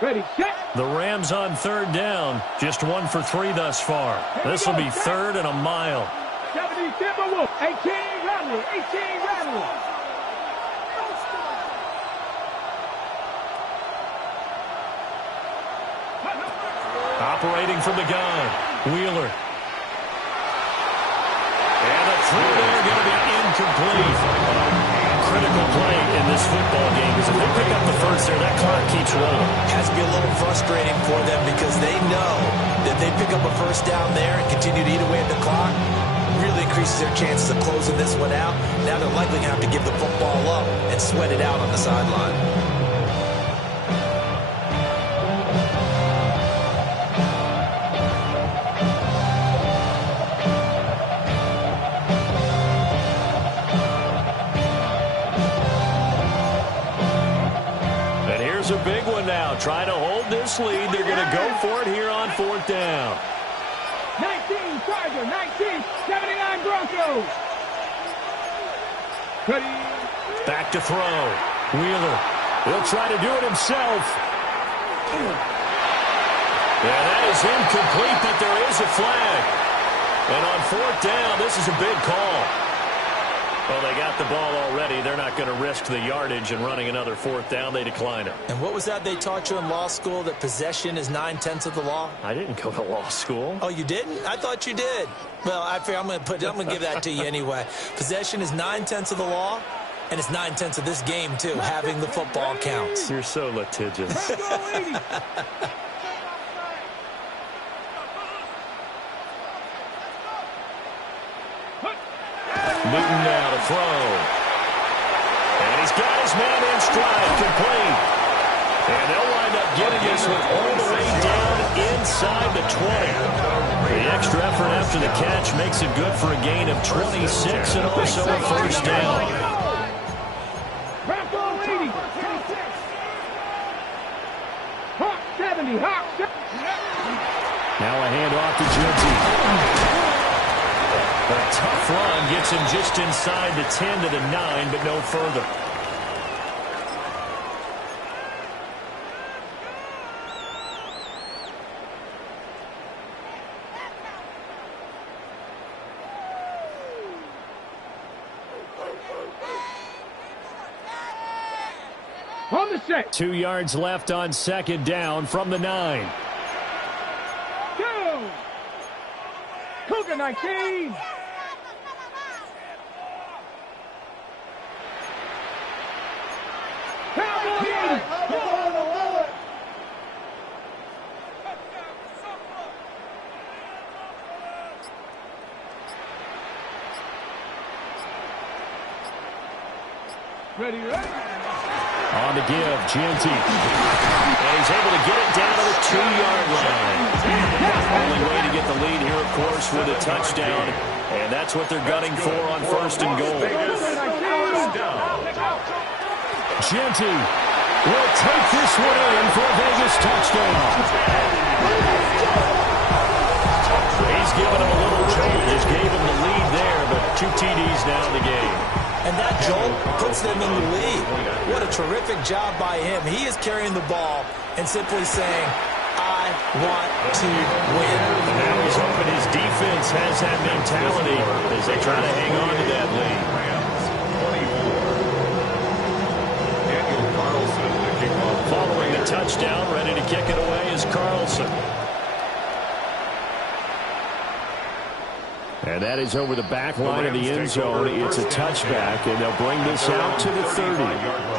Ready, set. The Rams on third down. Just 1 for 3 thus far. This will be third and a mile. 70 Timberwolves. 18 Rattler. 18 Rattler. Operating from the gun. Wheeler. And a throw there going to be incomplete. Critical play in this football game because if they pick up the first there, that clock keeps rolling. Has to be a little frustrating for them because they know that they pick up a first down there and continue to eat away at the clock, really increases their chances of closing this one out. Now they're likely going to have to give the football up and sweat it out on the sideline. A big one now. Trying to hold this lead. They're going to go for it here on fourth down. 19 Charger, 19, 79 Broncos. Ready. Back to throw. Wheeler. He'll try to do it himself. Yeah, that is incomplete, but there is a flag. And on fourth down, this is a big call. Well, they got the ball already. They're not going to risk the yardage and running another fourth down. They decline it. And what was that they taught you in law school, that possession is 9/10 of the law? I didn't go to law school. Oh, you didn't? I thought you did. Well, I'm going to give that to you anyway. Possession is 9/10 of the law, and it's 9/10 of this game, too. Having the football counts. You're so litigious. Newton now to throw. And he's got his man in stride, complete. And they'll wind up getting this one all the way down inside the 20. The extra effort after the catch makes it good for a gain of 26 and also a first down. Bronco 80. Hawk 70. Hawk 70. Now a handoff to Genty. A tough run gets him just inside the 10 to the 9, but no further. On the set. 2 yards left on second down from the 9. Go! Cougar 19. Cowboys! Ready, ready. On the give, Genty. And he's able to get it down to the 2-yard line. Only way to get the lead here, of course, with a touchdown. And that's what they're gunning for on first and goal. Genty will take this one in for a Vegas touchdown. He's given him a little jolt. Just gave him the lead there, but 2 TDs now in the game. And that jolt puts them in the lead. What a terrific job by him. He is carrying the ball and simply saying, I want to win. And now he's hoping his defense has that mentality as they try to hang on to that lead. Following the touchdown, ready to kick it away is Carlson. And that is over the back line of the end zone. It's a touchback, and they'll bring this out to the 30.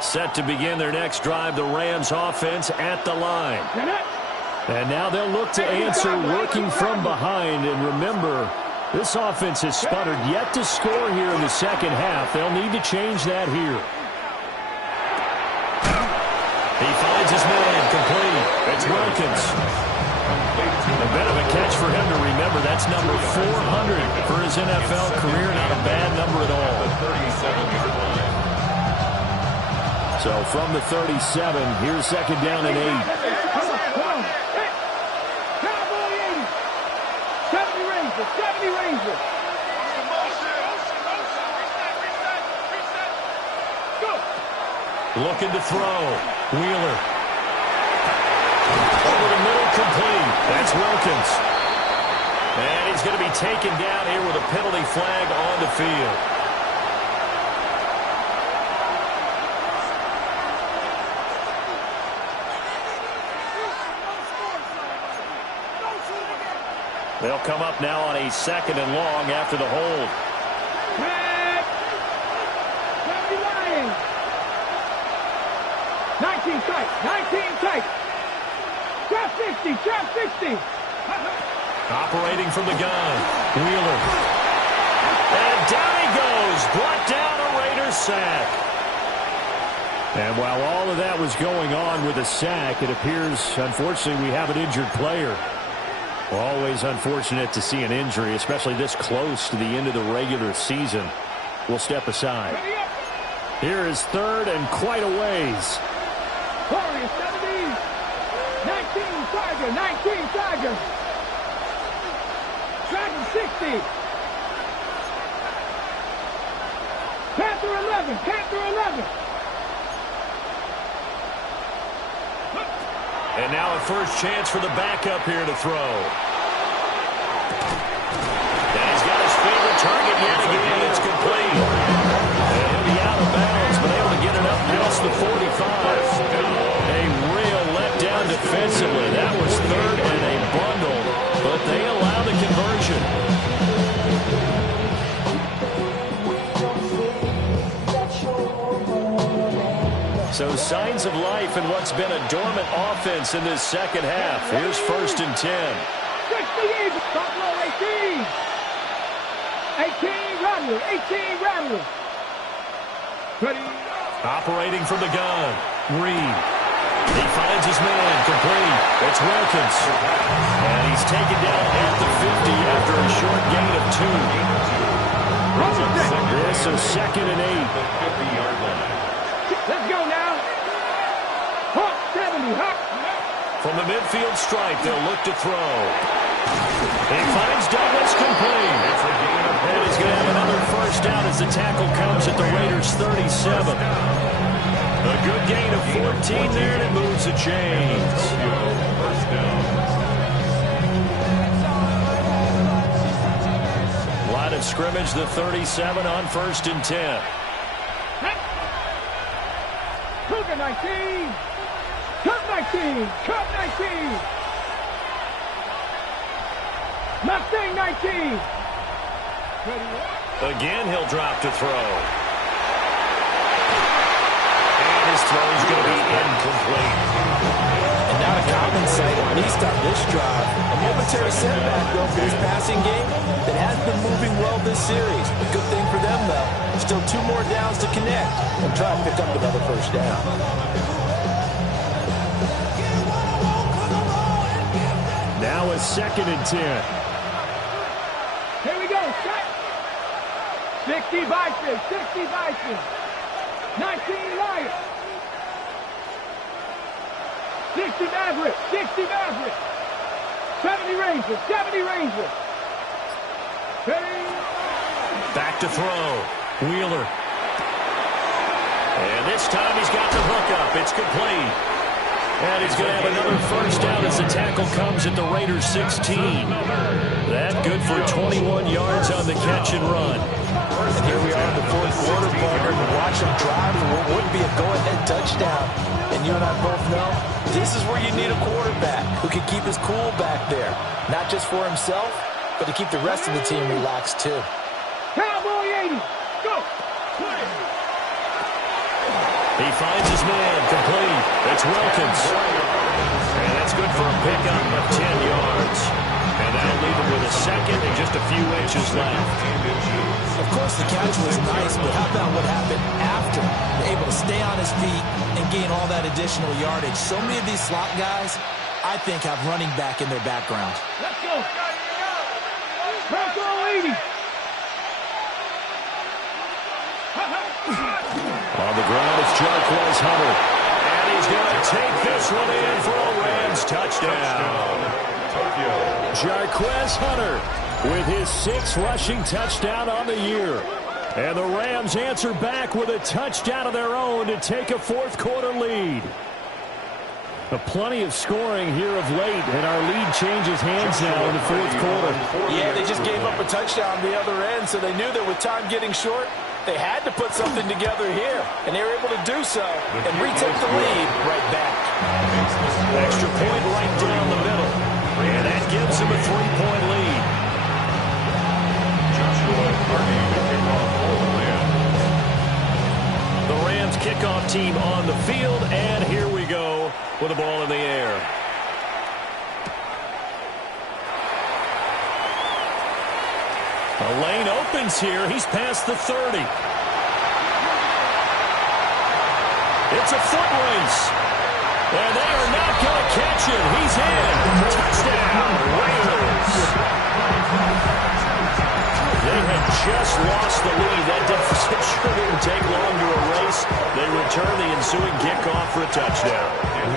Set to begin their next drive, the Rams offense at the line. And now they'll look to answer working from behind. And remember, this offense has sputtered yet to score here in the second half. They'll need to change that here. He finds his man, complete. It's Wilkins. A bit of a catch for him to remember. That's number 400 for his NFL career. Not a bad number at all. So from the 37, here's second down and 8. Come on. Hey. Cowboy 80. 70 Rangers. 70 Rangers. Go. Looking to throw. Wheeler. Over the middle, complete. That's Wilkins. And he's going to be taken down here with a penalty flag on the field. They'll come up now on a second and long after the hold. Red. 70 Lions. 19 tight. 19 tight. Trap 60. Trap 60. Operating from the gun. Wheeler. And down he goes. Brought down a Raiders sack. And while all of that was going on with a sack, it appears, unfortunately, we have an injured player. Always unfortunate to see an injury, especially this close to the end of the regular season. We'll step aside. Here is third and quite a ways. Warriors 70. 19 Tiger. 19 Tiger. Dragon 60. Panther 11. Panther 11. And now a first chance for the backup here to throw. And he's got his favorite target yet again. It's complete. And he'll be out of bounds, but able to get it up past the 45. A real letdown defensively. That was third and a bundle, but they allow the conversion. So signs of life in what's been a dormant offense in this second half. Here's first and 10. 60 Eagles. Buffalo 18. 18 Rattler. 18 Rattler. Ready. Operating from the gun. Reed. He finds his man, complete. It's Wilkins. And he's taken down at the 50 after a short gain of 2. This is 2nd and 8. Let's go now. Hawk 70, Hawk. From the midfield stripe, they'll look to throw. He finds Douglas, complete. And he's going to have another first down as the tackle comes at the Raiders' 37. A good gain of 14 there, and it moves the chains. Line of scrimmage, the 37 on 1st and 10. Cougar 19. Cup 19. Cup 19. Mustang 19. Again, he'll drop to throw. His throw is going to be incomplete. And now to compensate, at least on this drive. A momentary setback, though, for this passing game that has been moving well this series. A good thing for them, though. Still 2 more downs to connect and try to pick up another first down. Now a 2nd and 10. Here we go. Set. 60 Bison. 60 Bison. 19 Lions. 60 Maverick. 60 Maverick. 70 Rangers. 70 Rangers. 30. Back to throw. Wheeler. And this time he's got the hook up. It's complete. And he's going to have another first down as the tackle comes at the Raiders' 16. That good for 21 yards on the catch and run. And here we are in the 4th quarter, partner, to watch him drive for what would be a go-ahead touchdown. And you and I both know this is where you need a quarterback who can keep his cool back there. Not just for himself, but to keep the rest of the team relaxed, too. Cowboy 80. Go. He finds his man, complete. It's Wilkins. And that's good for a pickup of 10 yards. And that'll leave him with a 2nd and just a few inches left. Of course, the catch was nice, but how about what happened after? Able to stay on his feet and gain all that additional yardage. So many of these slot guys, I think, have running back in their background. Let's go. Bronco 80. On the ground, it's Jarquez Hunter. And he's going to take this one in for a Rams touchdown. Jarquez Hunter with his 6th rushing touchdown on the year. And the Rams answer back with a touchdown of their own to take a 4th quarter lead. Plenty of scoring here of late, and our lead changes hands now in the 4th quarter. Yeah, they just gave up a touchdown on the other end, so they knew that with time getting short, they had to put something together here, and they were able to do so and retake the lead right back. Extra point right down the middle, and that gives them a 3-point lead. The Rams kickoff team on the field, and here we go with the ball in the air. A lane opens here. He's past the 30. It's a foot race. And they are not going to catch him. He's in. Touchdown, Raiders. They had just lost the lead. That deficit sure didn't take long to erase. They return the ensuing kickoff for a touchdown.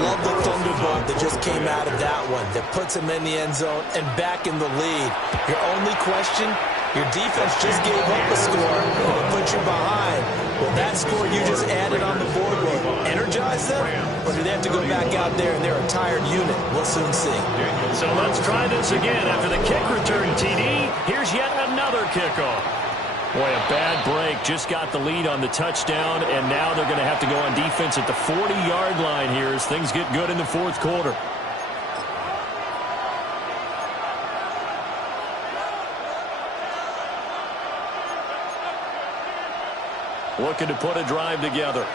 Love the thunderbolt that just came out of that one. That puts him in the end zone and back in the lead. Your only question, your defense just gave up a score and put you behind. Will that score you just added on the board will energize them? Or do they have to go back out there and they're a tired unit? We'll soon see. So let's try this again. After the kick return TD, here's yet another kickoff. Boy, a bad break. Just got the lead on the touchdown, and now they're going to have to go on defense at the 40-yard line here as things get good in the 4th quarter. Looking to put a drive together.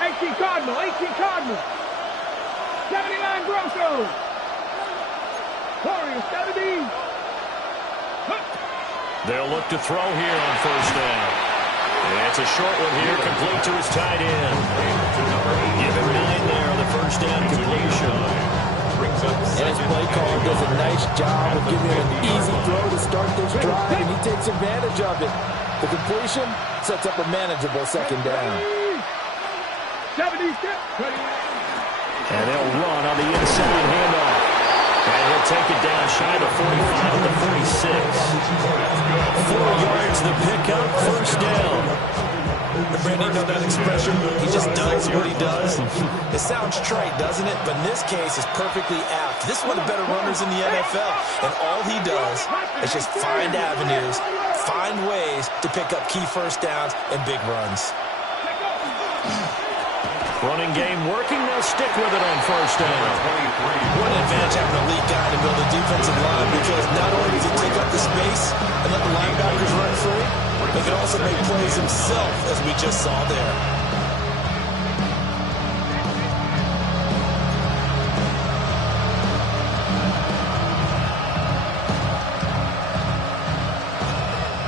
18 Cardinal, 18 Cardinal. 79 Broncos. Warriors, 70. They'll look to throw here on first down. It's a short one here, complete to his tight end. Give him 9 there on the first down completion. And his play caller does a nice job of giving him an easy throw to start this drive, and he takes advantage of it. The completion sets up a manageable second down. 76. And they'll run on the inside handoff. And he'll take it down shy of the 45 at the 46. 4 yards the pickup, first down. Brandon, you know that expression? He just does what he does. It sounds trite, doesn't it? But in this case, it's perfectly apt. This is one of the better runners in the NFL. And all he does is just find avenues, find ways to pick up key first downs and big runs. Running game working. They'll stick with it on first down. What an advantage having a elite guy to build a defensive line, because not only does he take up the space and let the linebackers run free, he can also make plays himself, as we just saw there.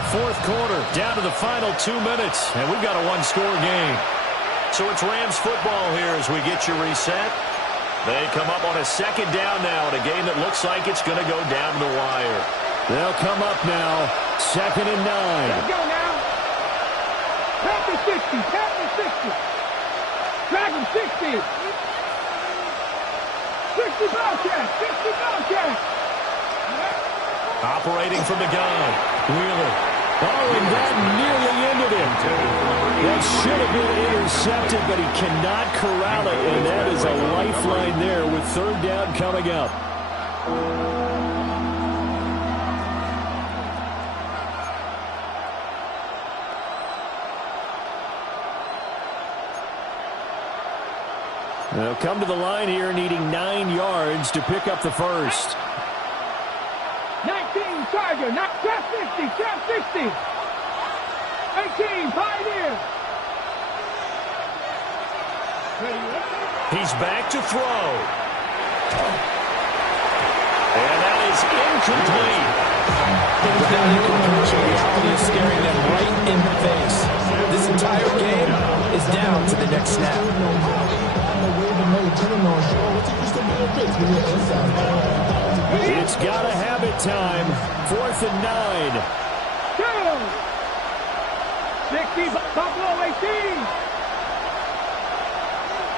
Fourth quarter, down to the final 2 minutes, and we've got a one-score game. So it's Rams football here as we get you reset. They come up on a second down now in a game that looks like it's going to go down to the wire. They'll come up now, 2nd and 9. Let's go now. Tap the 60. Tap the 60. Drag him 60. 60 Bellcat. 60 Bellcat. Operating from the gun. Wheeler. Oh, and that nearly ended it. That should have been intercepted, but he cannot corral it, and that is a lifeline there with third down coming up. They'll come to the line here needing 9 yards to pick up the first. 19 Tiger, not trap 60, trap 60. 18 Pioneer. He's back to throw. And that is incomplete. That incompletion reality is staring them right in the face. This entire game is down to the next snap. It's got to have it time. 4th and 9. 60, Buffalo 18.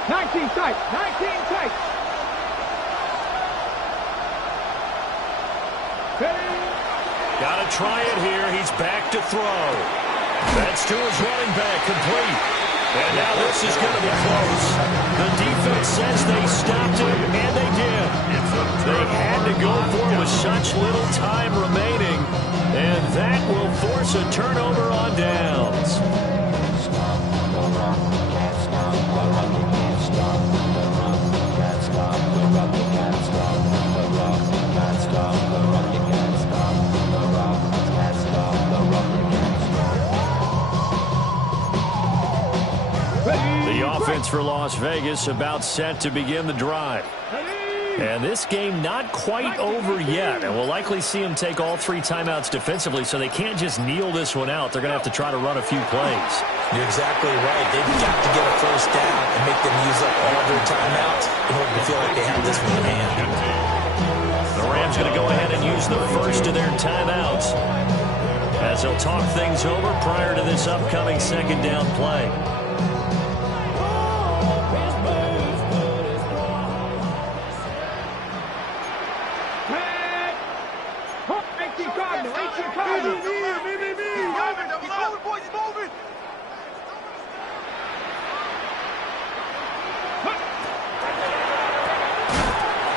19 tight, 19 tight. Got to try it here. He's back to throw. That's to his running back, complete. And now this is going to be close. The defense says they stopped him, and they did. They had to go for it with such little time remaining, and that will force a turnover on downs. The offense for Las Vegas about set to begin the drive. And this game not quite over yet, and we'll likely see them take all 3 timeouts defensively, so they can't just kneel this one out. They're going to have to try to run a few plays. You're exactly right. They've got to get a first down and make them use up all their timeouts in order to feel like they have this one in hand. The Rams going to go ahead and use the first of their timeouts as they'll talk things over prior to this upcoming second down play.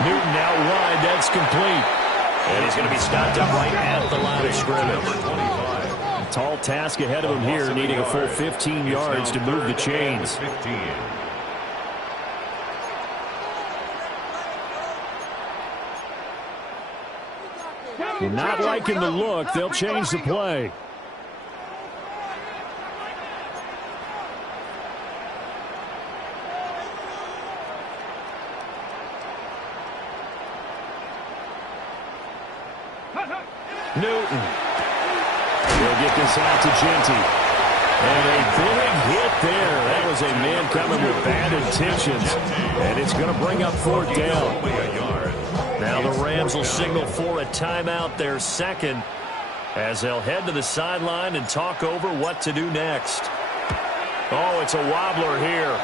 Newton out wide, that's complete. And he's going to be stopped up right at the line of scrimmage. Tall task ahead of him here, needing a full 15 yards to move the chains. Not liking the look, they'll change the play. Newton. He'll get this out to Genty. And a big hit there. That was a man coming with bad intentions. And it's going to bring up fourth down. Now the Rams will signal for a timeout, their second, as they'll head to the sideline and talk over what to do next. Oh, it's a wobbler here.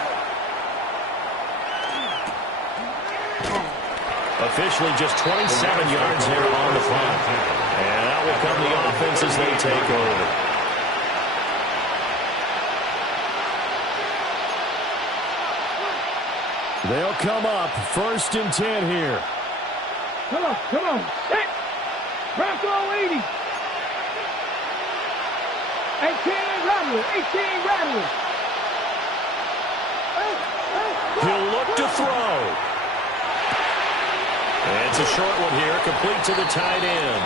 Officially just 27 yards there on the punt. And out will come the offense as they take over. They'll come up 1st and 10 here. Come on. Set. Bronco 80. 18 Rattler. He'll look to throw. And it's a short one here, complete to the tight end.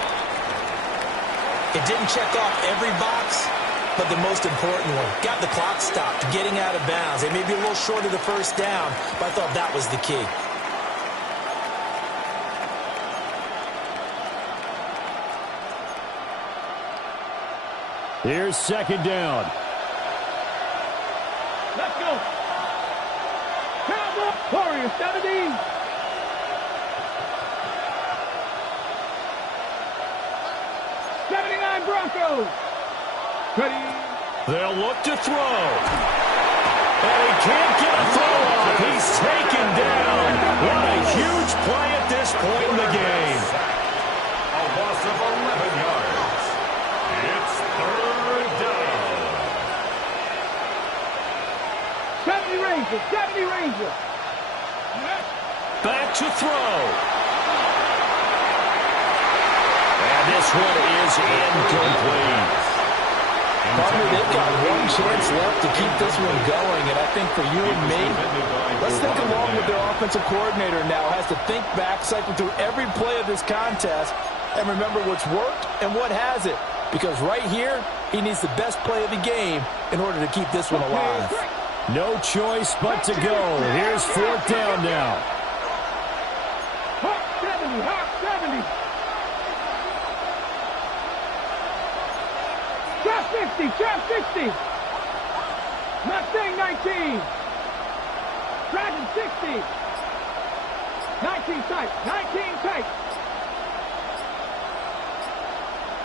It didn't check off every box, but the most important one. Got the clock stopped, getting out of bounds. They may be a little short of the first down, but I thought that was the key. Here's 2nd down. Let's go. Cowboy Warriors 70. Broncos. Ready. They'll look to throw. And he can't get a throw off. He's taken down. What a huge play at this point in the game. A loss of 11 yards. It's 3rd down. 70 Rangers. Back to throw. This one is incomplete. Partner, they've got one chance left to keep this one going, and I think for you and me, let's think along with their offensive coordinator now. Has to think back, cycle through every play of this contest, and remember what's worked and what hasn't. Because right here, he needs the best play of the game in order to keep this one alive. No choice but to go. Here's 4th down now. Hawk 70. Trap 60. Mustang 19. Dragon 60. 19 tight.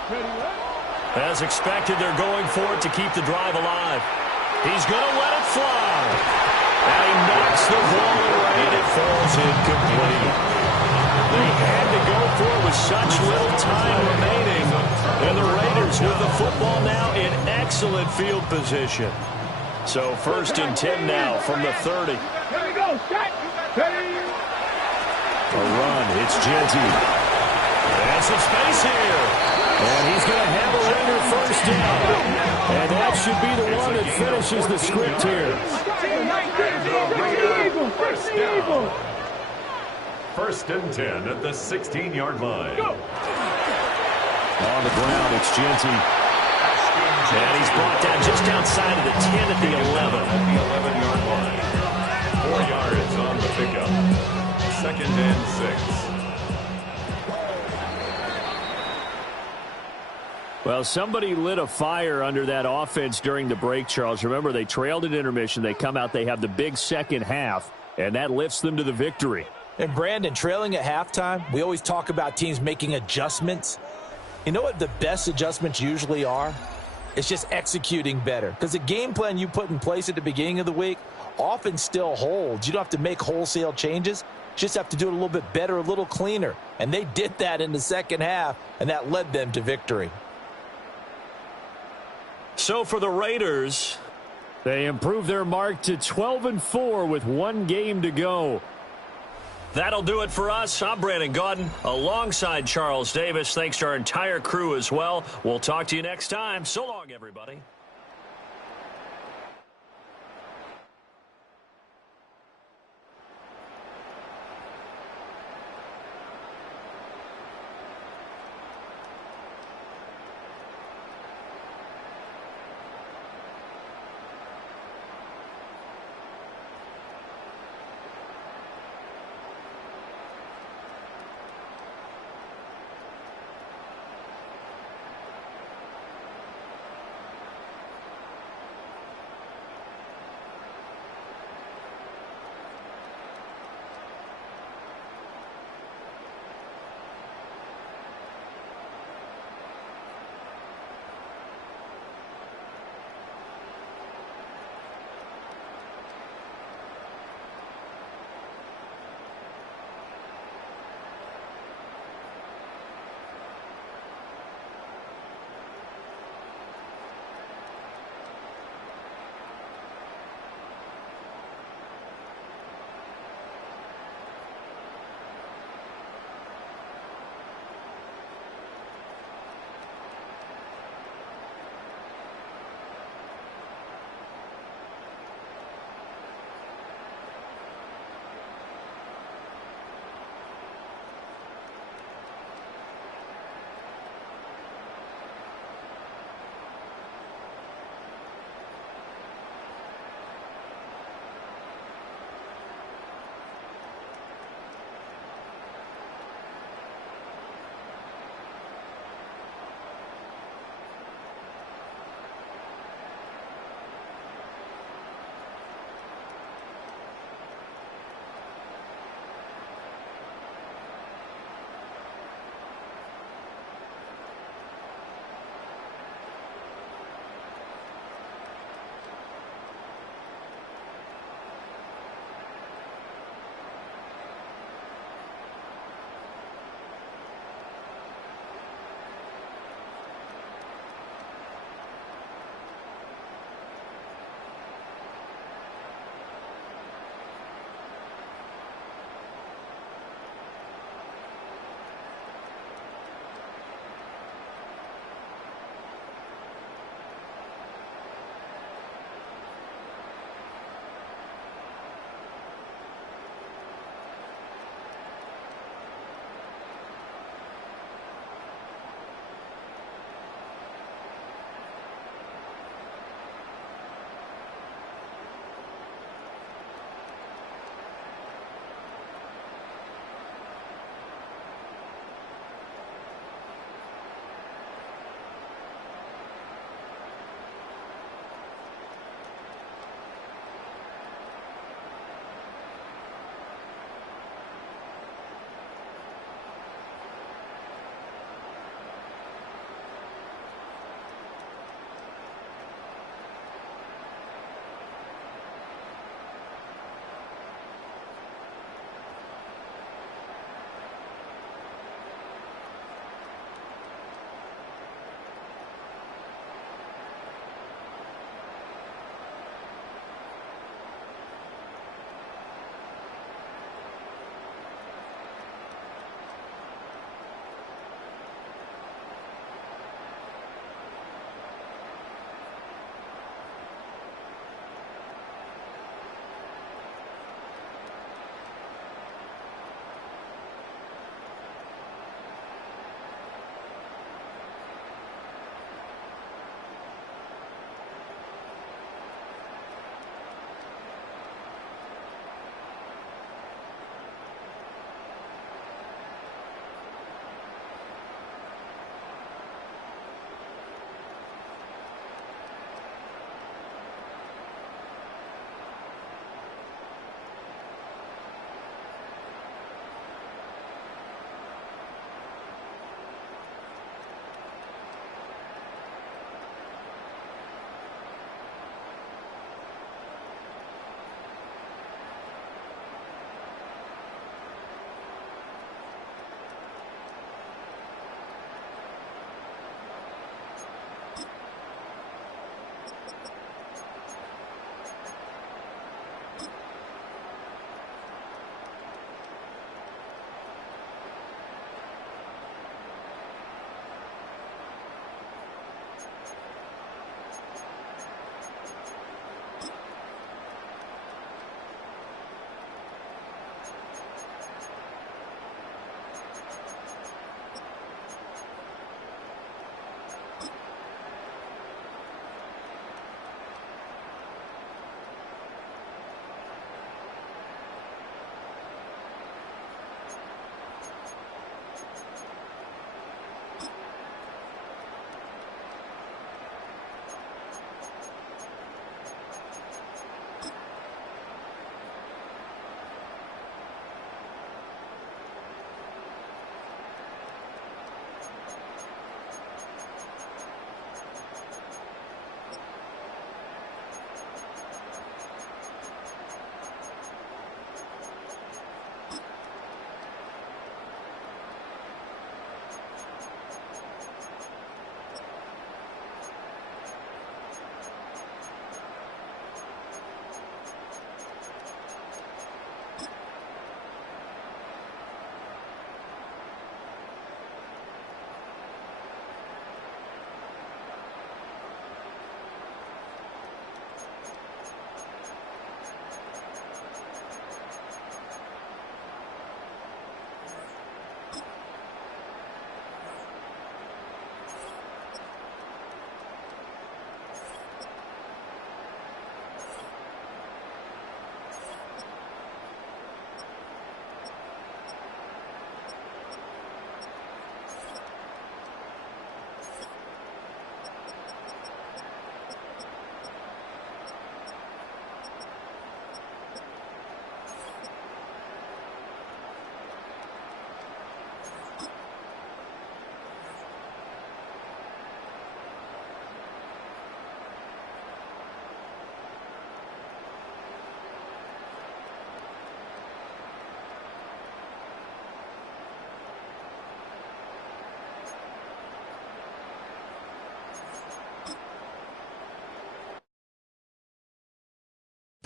Ready, As expected, they're going for it to keep the drive alive. He's going to let it fly. And he knocks the ball away and it falls incomplete. They had to go for it with such little time remaining. And the Raiders with the football now in excellent field position. So 1st and 10 now from the 30. Here we go. Set. Ready. A run. It's Genty. And some space here. And he's going to have a Raider 1st down. And that should be the one that finishes the script here. First down. 1st and 10 at the 16-yard line. Go. On the ground, it's Genty. And he's brought down just outside of the 10 at the 11. At the 11-yard line. 4 yards on the pickup. 2nd and 6. Well, somebody lit a fire under that offense during the break, Charles. Remember, they trailed at intermission. They come out, they have the big second half, and that lifts them to the victory. And Brandon, trailing at halftime, we always talk about teams making adjustments. You know what the best adjustments usually are? It's just executing better. Because the game plan you put in place at the beginning of the week often still holds. You don't have to make wholesale changes. You just have to do it a little bit better, a little cleaner. And they did that in the second half, and that led them to victory. So for the Raiders, they improve their mark to 12-4 with 1 game to go. That'll do it for us. I'm Brandon Gaudin alongside Charles Davis. Thanks to our entire crew as well. We'll talk to you next time. So long, everybody.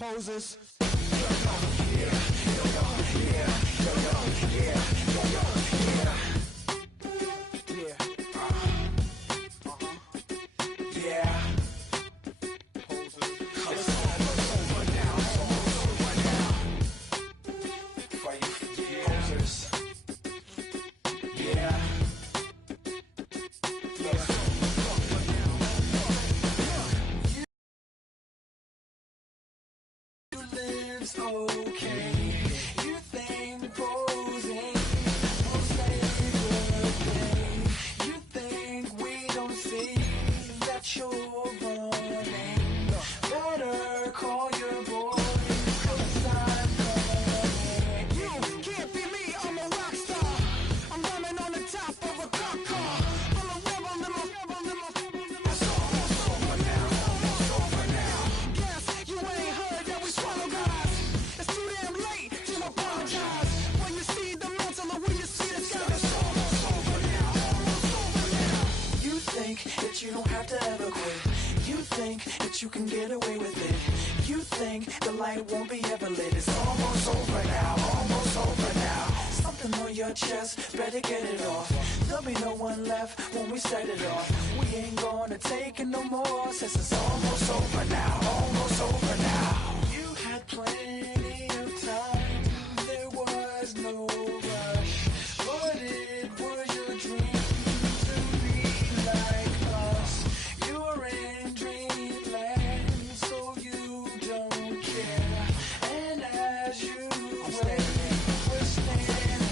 Posers. Okay, you think posing will save the day. You think we don't see that you're running. Better call your boys, 'cause I'm coming. You can't be me, I'm a rock star. I'm running on the top of a cop car. I'm a rebel, it's almost over now, almost over now. Guess you ain't heard that we swallow guys. It's too damn late to apologize. When you see the mountain or when you see the sky, it's almost over now, almost over now. You think that you don't have to ever quit. You think that you can get away with it. You think the light won't be ever lit. It's almost over now, almost over now. Something on your chest, better get it off. There'll be no one left when we set it off. We ain't gonna take it no more, since it's almost over now, almost over now. You had plenty of time, there was no rush, but it was your dream to be like us. You're in dreamland, so you don't care. And as you wait, we're standing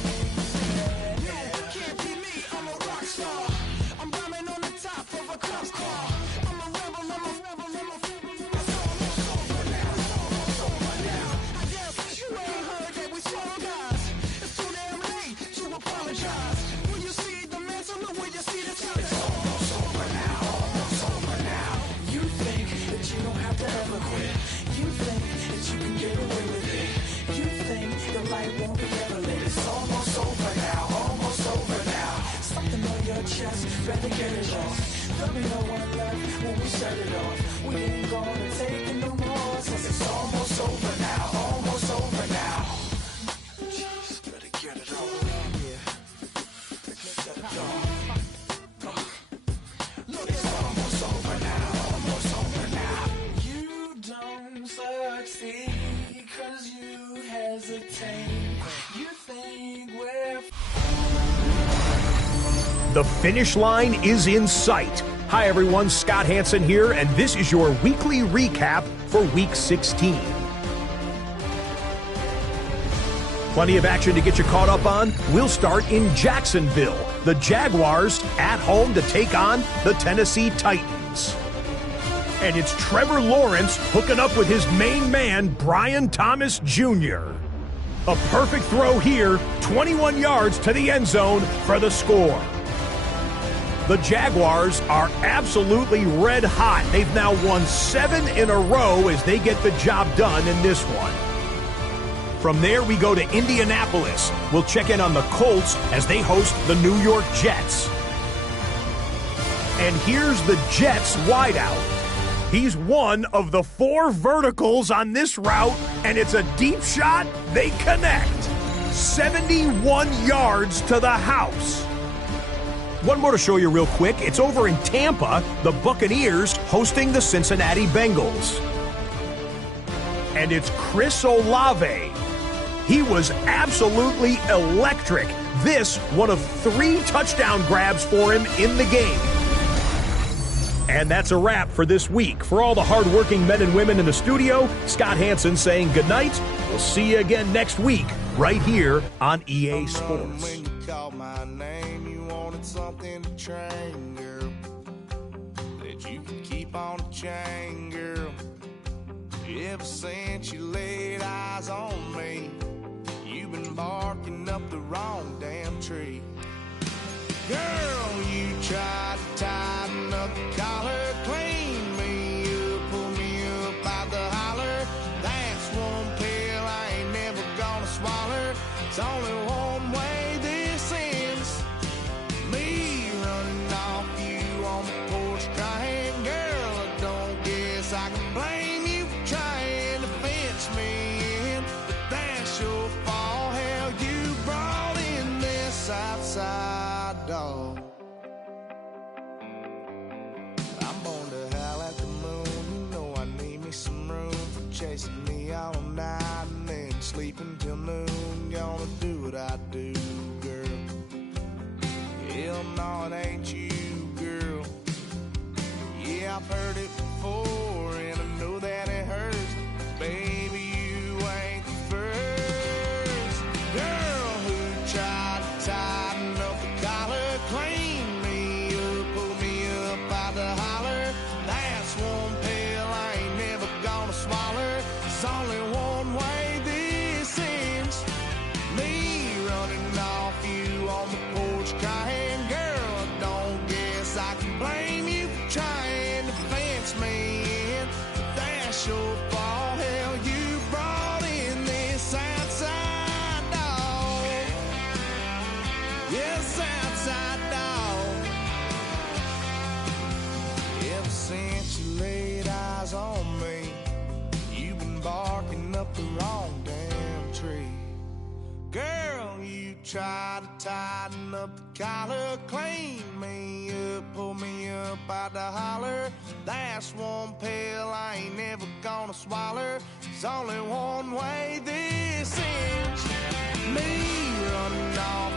there. You can't be me, I'm a rock star. I'm rhyming on the top of a cop car. I'm a rebel, I'm a rebel, I'm a rebel. It's almost over now, almost over now. I guess you ain't heard that we swallow guys. It's too damn late to apologize. When you see the mantle or when you see the sky, it's almost over now, almost over now. You think that you don't have to ever quit. You think that you can get away with it. You think the light won't be ever lit. It's almost over now, almost over now. Something on your chest, better get it off. There'll be no one left when we set it off. We ain't gonna take it no more, since it's almost over now, almost over now. Just better get it off. Yeah. Set it off. Look, it's almost over now, almost over now. You don't succeed 'cause you hesitate. You think we're The finish line is in sight. Hi everyone, Scott Hansen here, and this is your weekly recap for Week 16. Plenty of action to get you caught up on. We'll start in Jacksonville. The Jaguars at home to take on the Tennessee Titans. And it's Trevor Lawrence hooking up with his main man, Brian Thomas Jr. A perfect throw here, 21 yards to the end zone for the score. The Jaguars are absolutely red hot. They've now won 7 in a row as they get the job done in this one. From there, we go to Indianapolis. We'll check in on the Colts as they host the New York Jets. And here's the Jets wideout. He's one of the 4 verticals on this route, and it's a deep shot. They connect. 71 yards to the house. One more to show you real quick. It's over in Tampa, the Buccaneers hosting the Cincinnati Bengals. And it's Chris Olave. He was absolutely electric. This, one of 3 touchdown grabs for him in the game. And that's a wrap for this week. For all the hardworking men and women in the studio, Scott Hansen saying goodnight. We'll see you again next week, right here on EA Sports. When you called my name, you wanted something to train, girl, that you could keep on the chain, girl. Ever since you laid eyes on me, you've been barking up the wrong damn tree. Girl, you tried to tighten up the collar, clean me up, pull me up by the holler. That's one pill I ain't never gonna swallow. It's only one way this ends. Me running off you on the porch crying. Girl, I don't guess I can blame you for trying to fend. chasing me all night and then sleeping till noon. Gonna do what I do, girl. Hell no, it ain't you, girl. Yeah, I've heard it before and I know that it hurts. Baby, you ain't the first girl who tried to tighten up the collar, clean me up, pull me up out the holler. That's one pill I ain't never gonna swallow. It's only one way this ends. Me running off you on the porch crying. Girl, I don't guess I can blame you for trying to fence me in. But that's your fault. Hell, you brought in this outside dog. Yes, outside dog. Ever since you laid eyes on me, you've been barking up the wrong damn tree. Girl, you tried to tighten up the collar, clean me up, pull me up out the holler. That's one pill I ain't never gonna swallow. There's only one way this ends. Me running off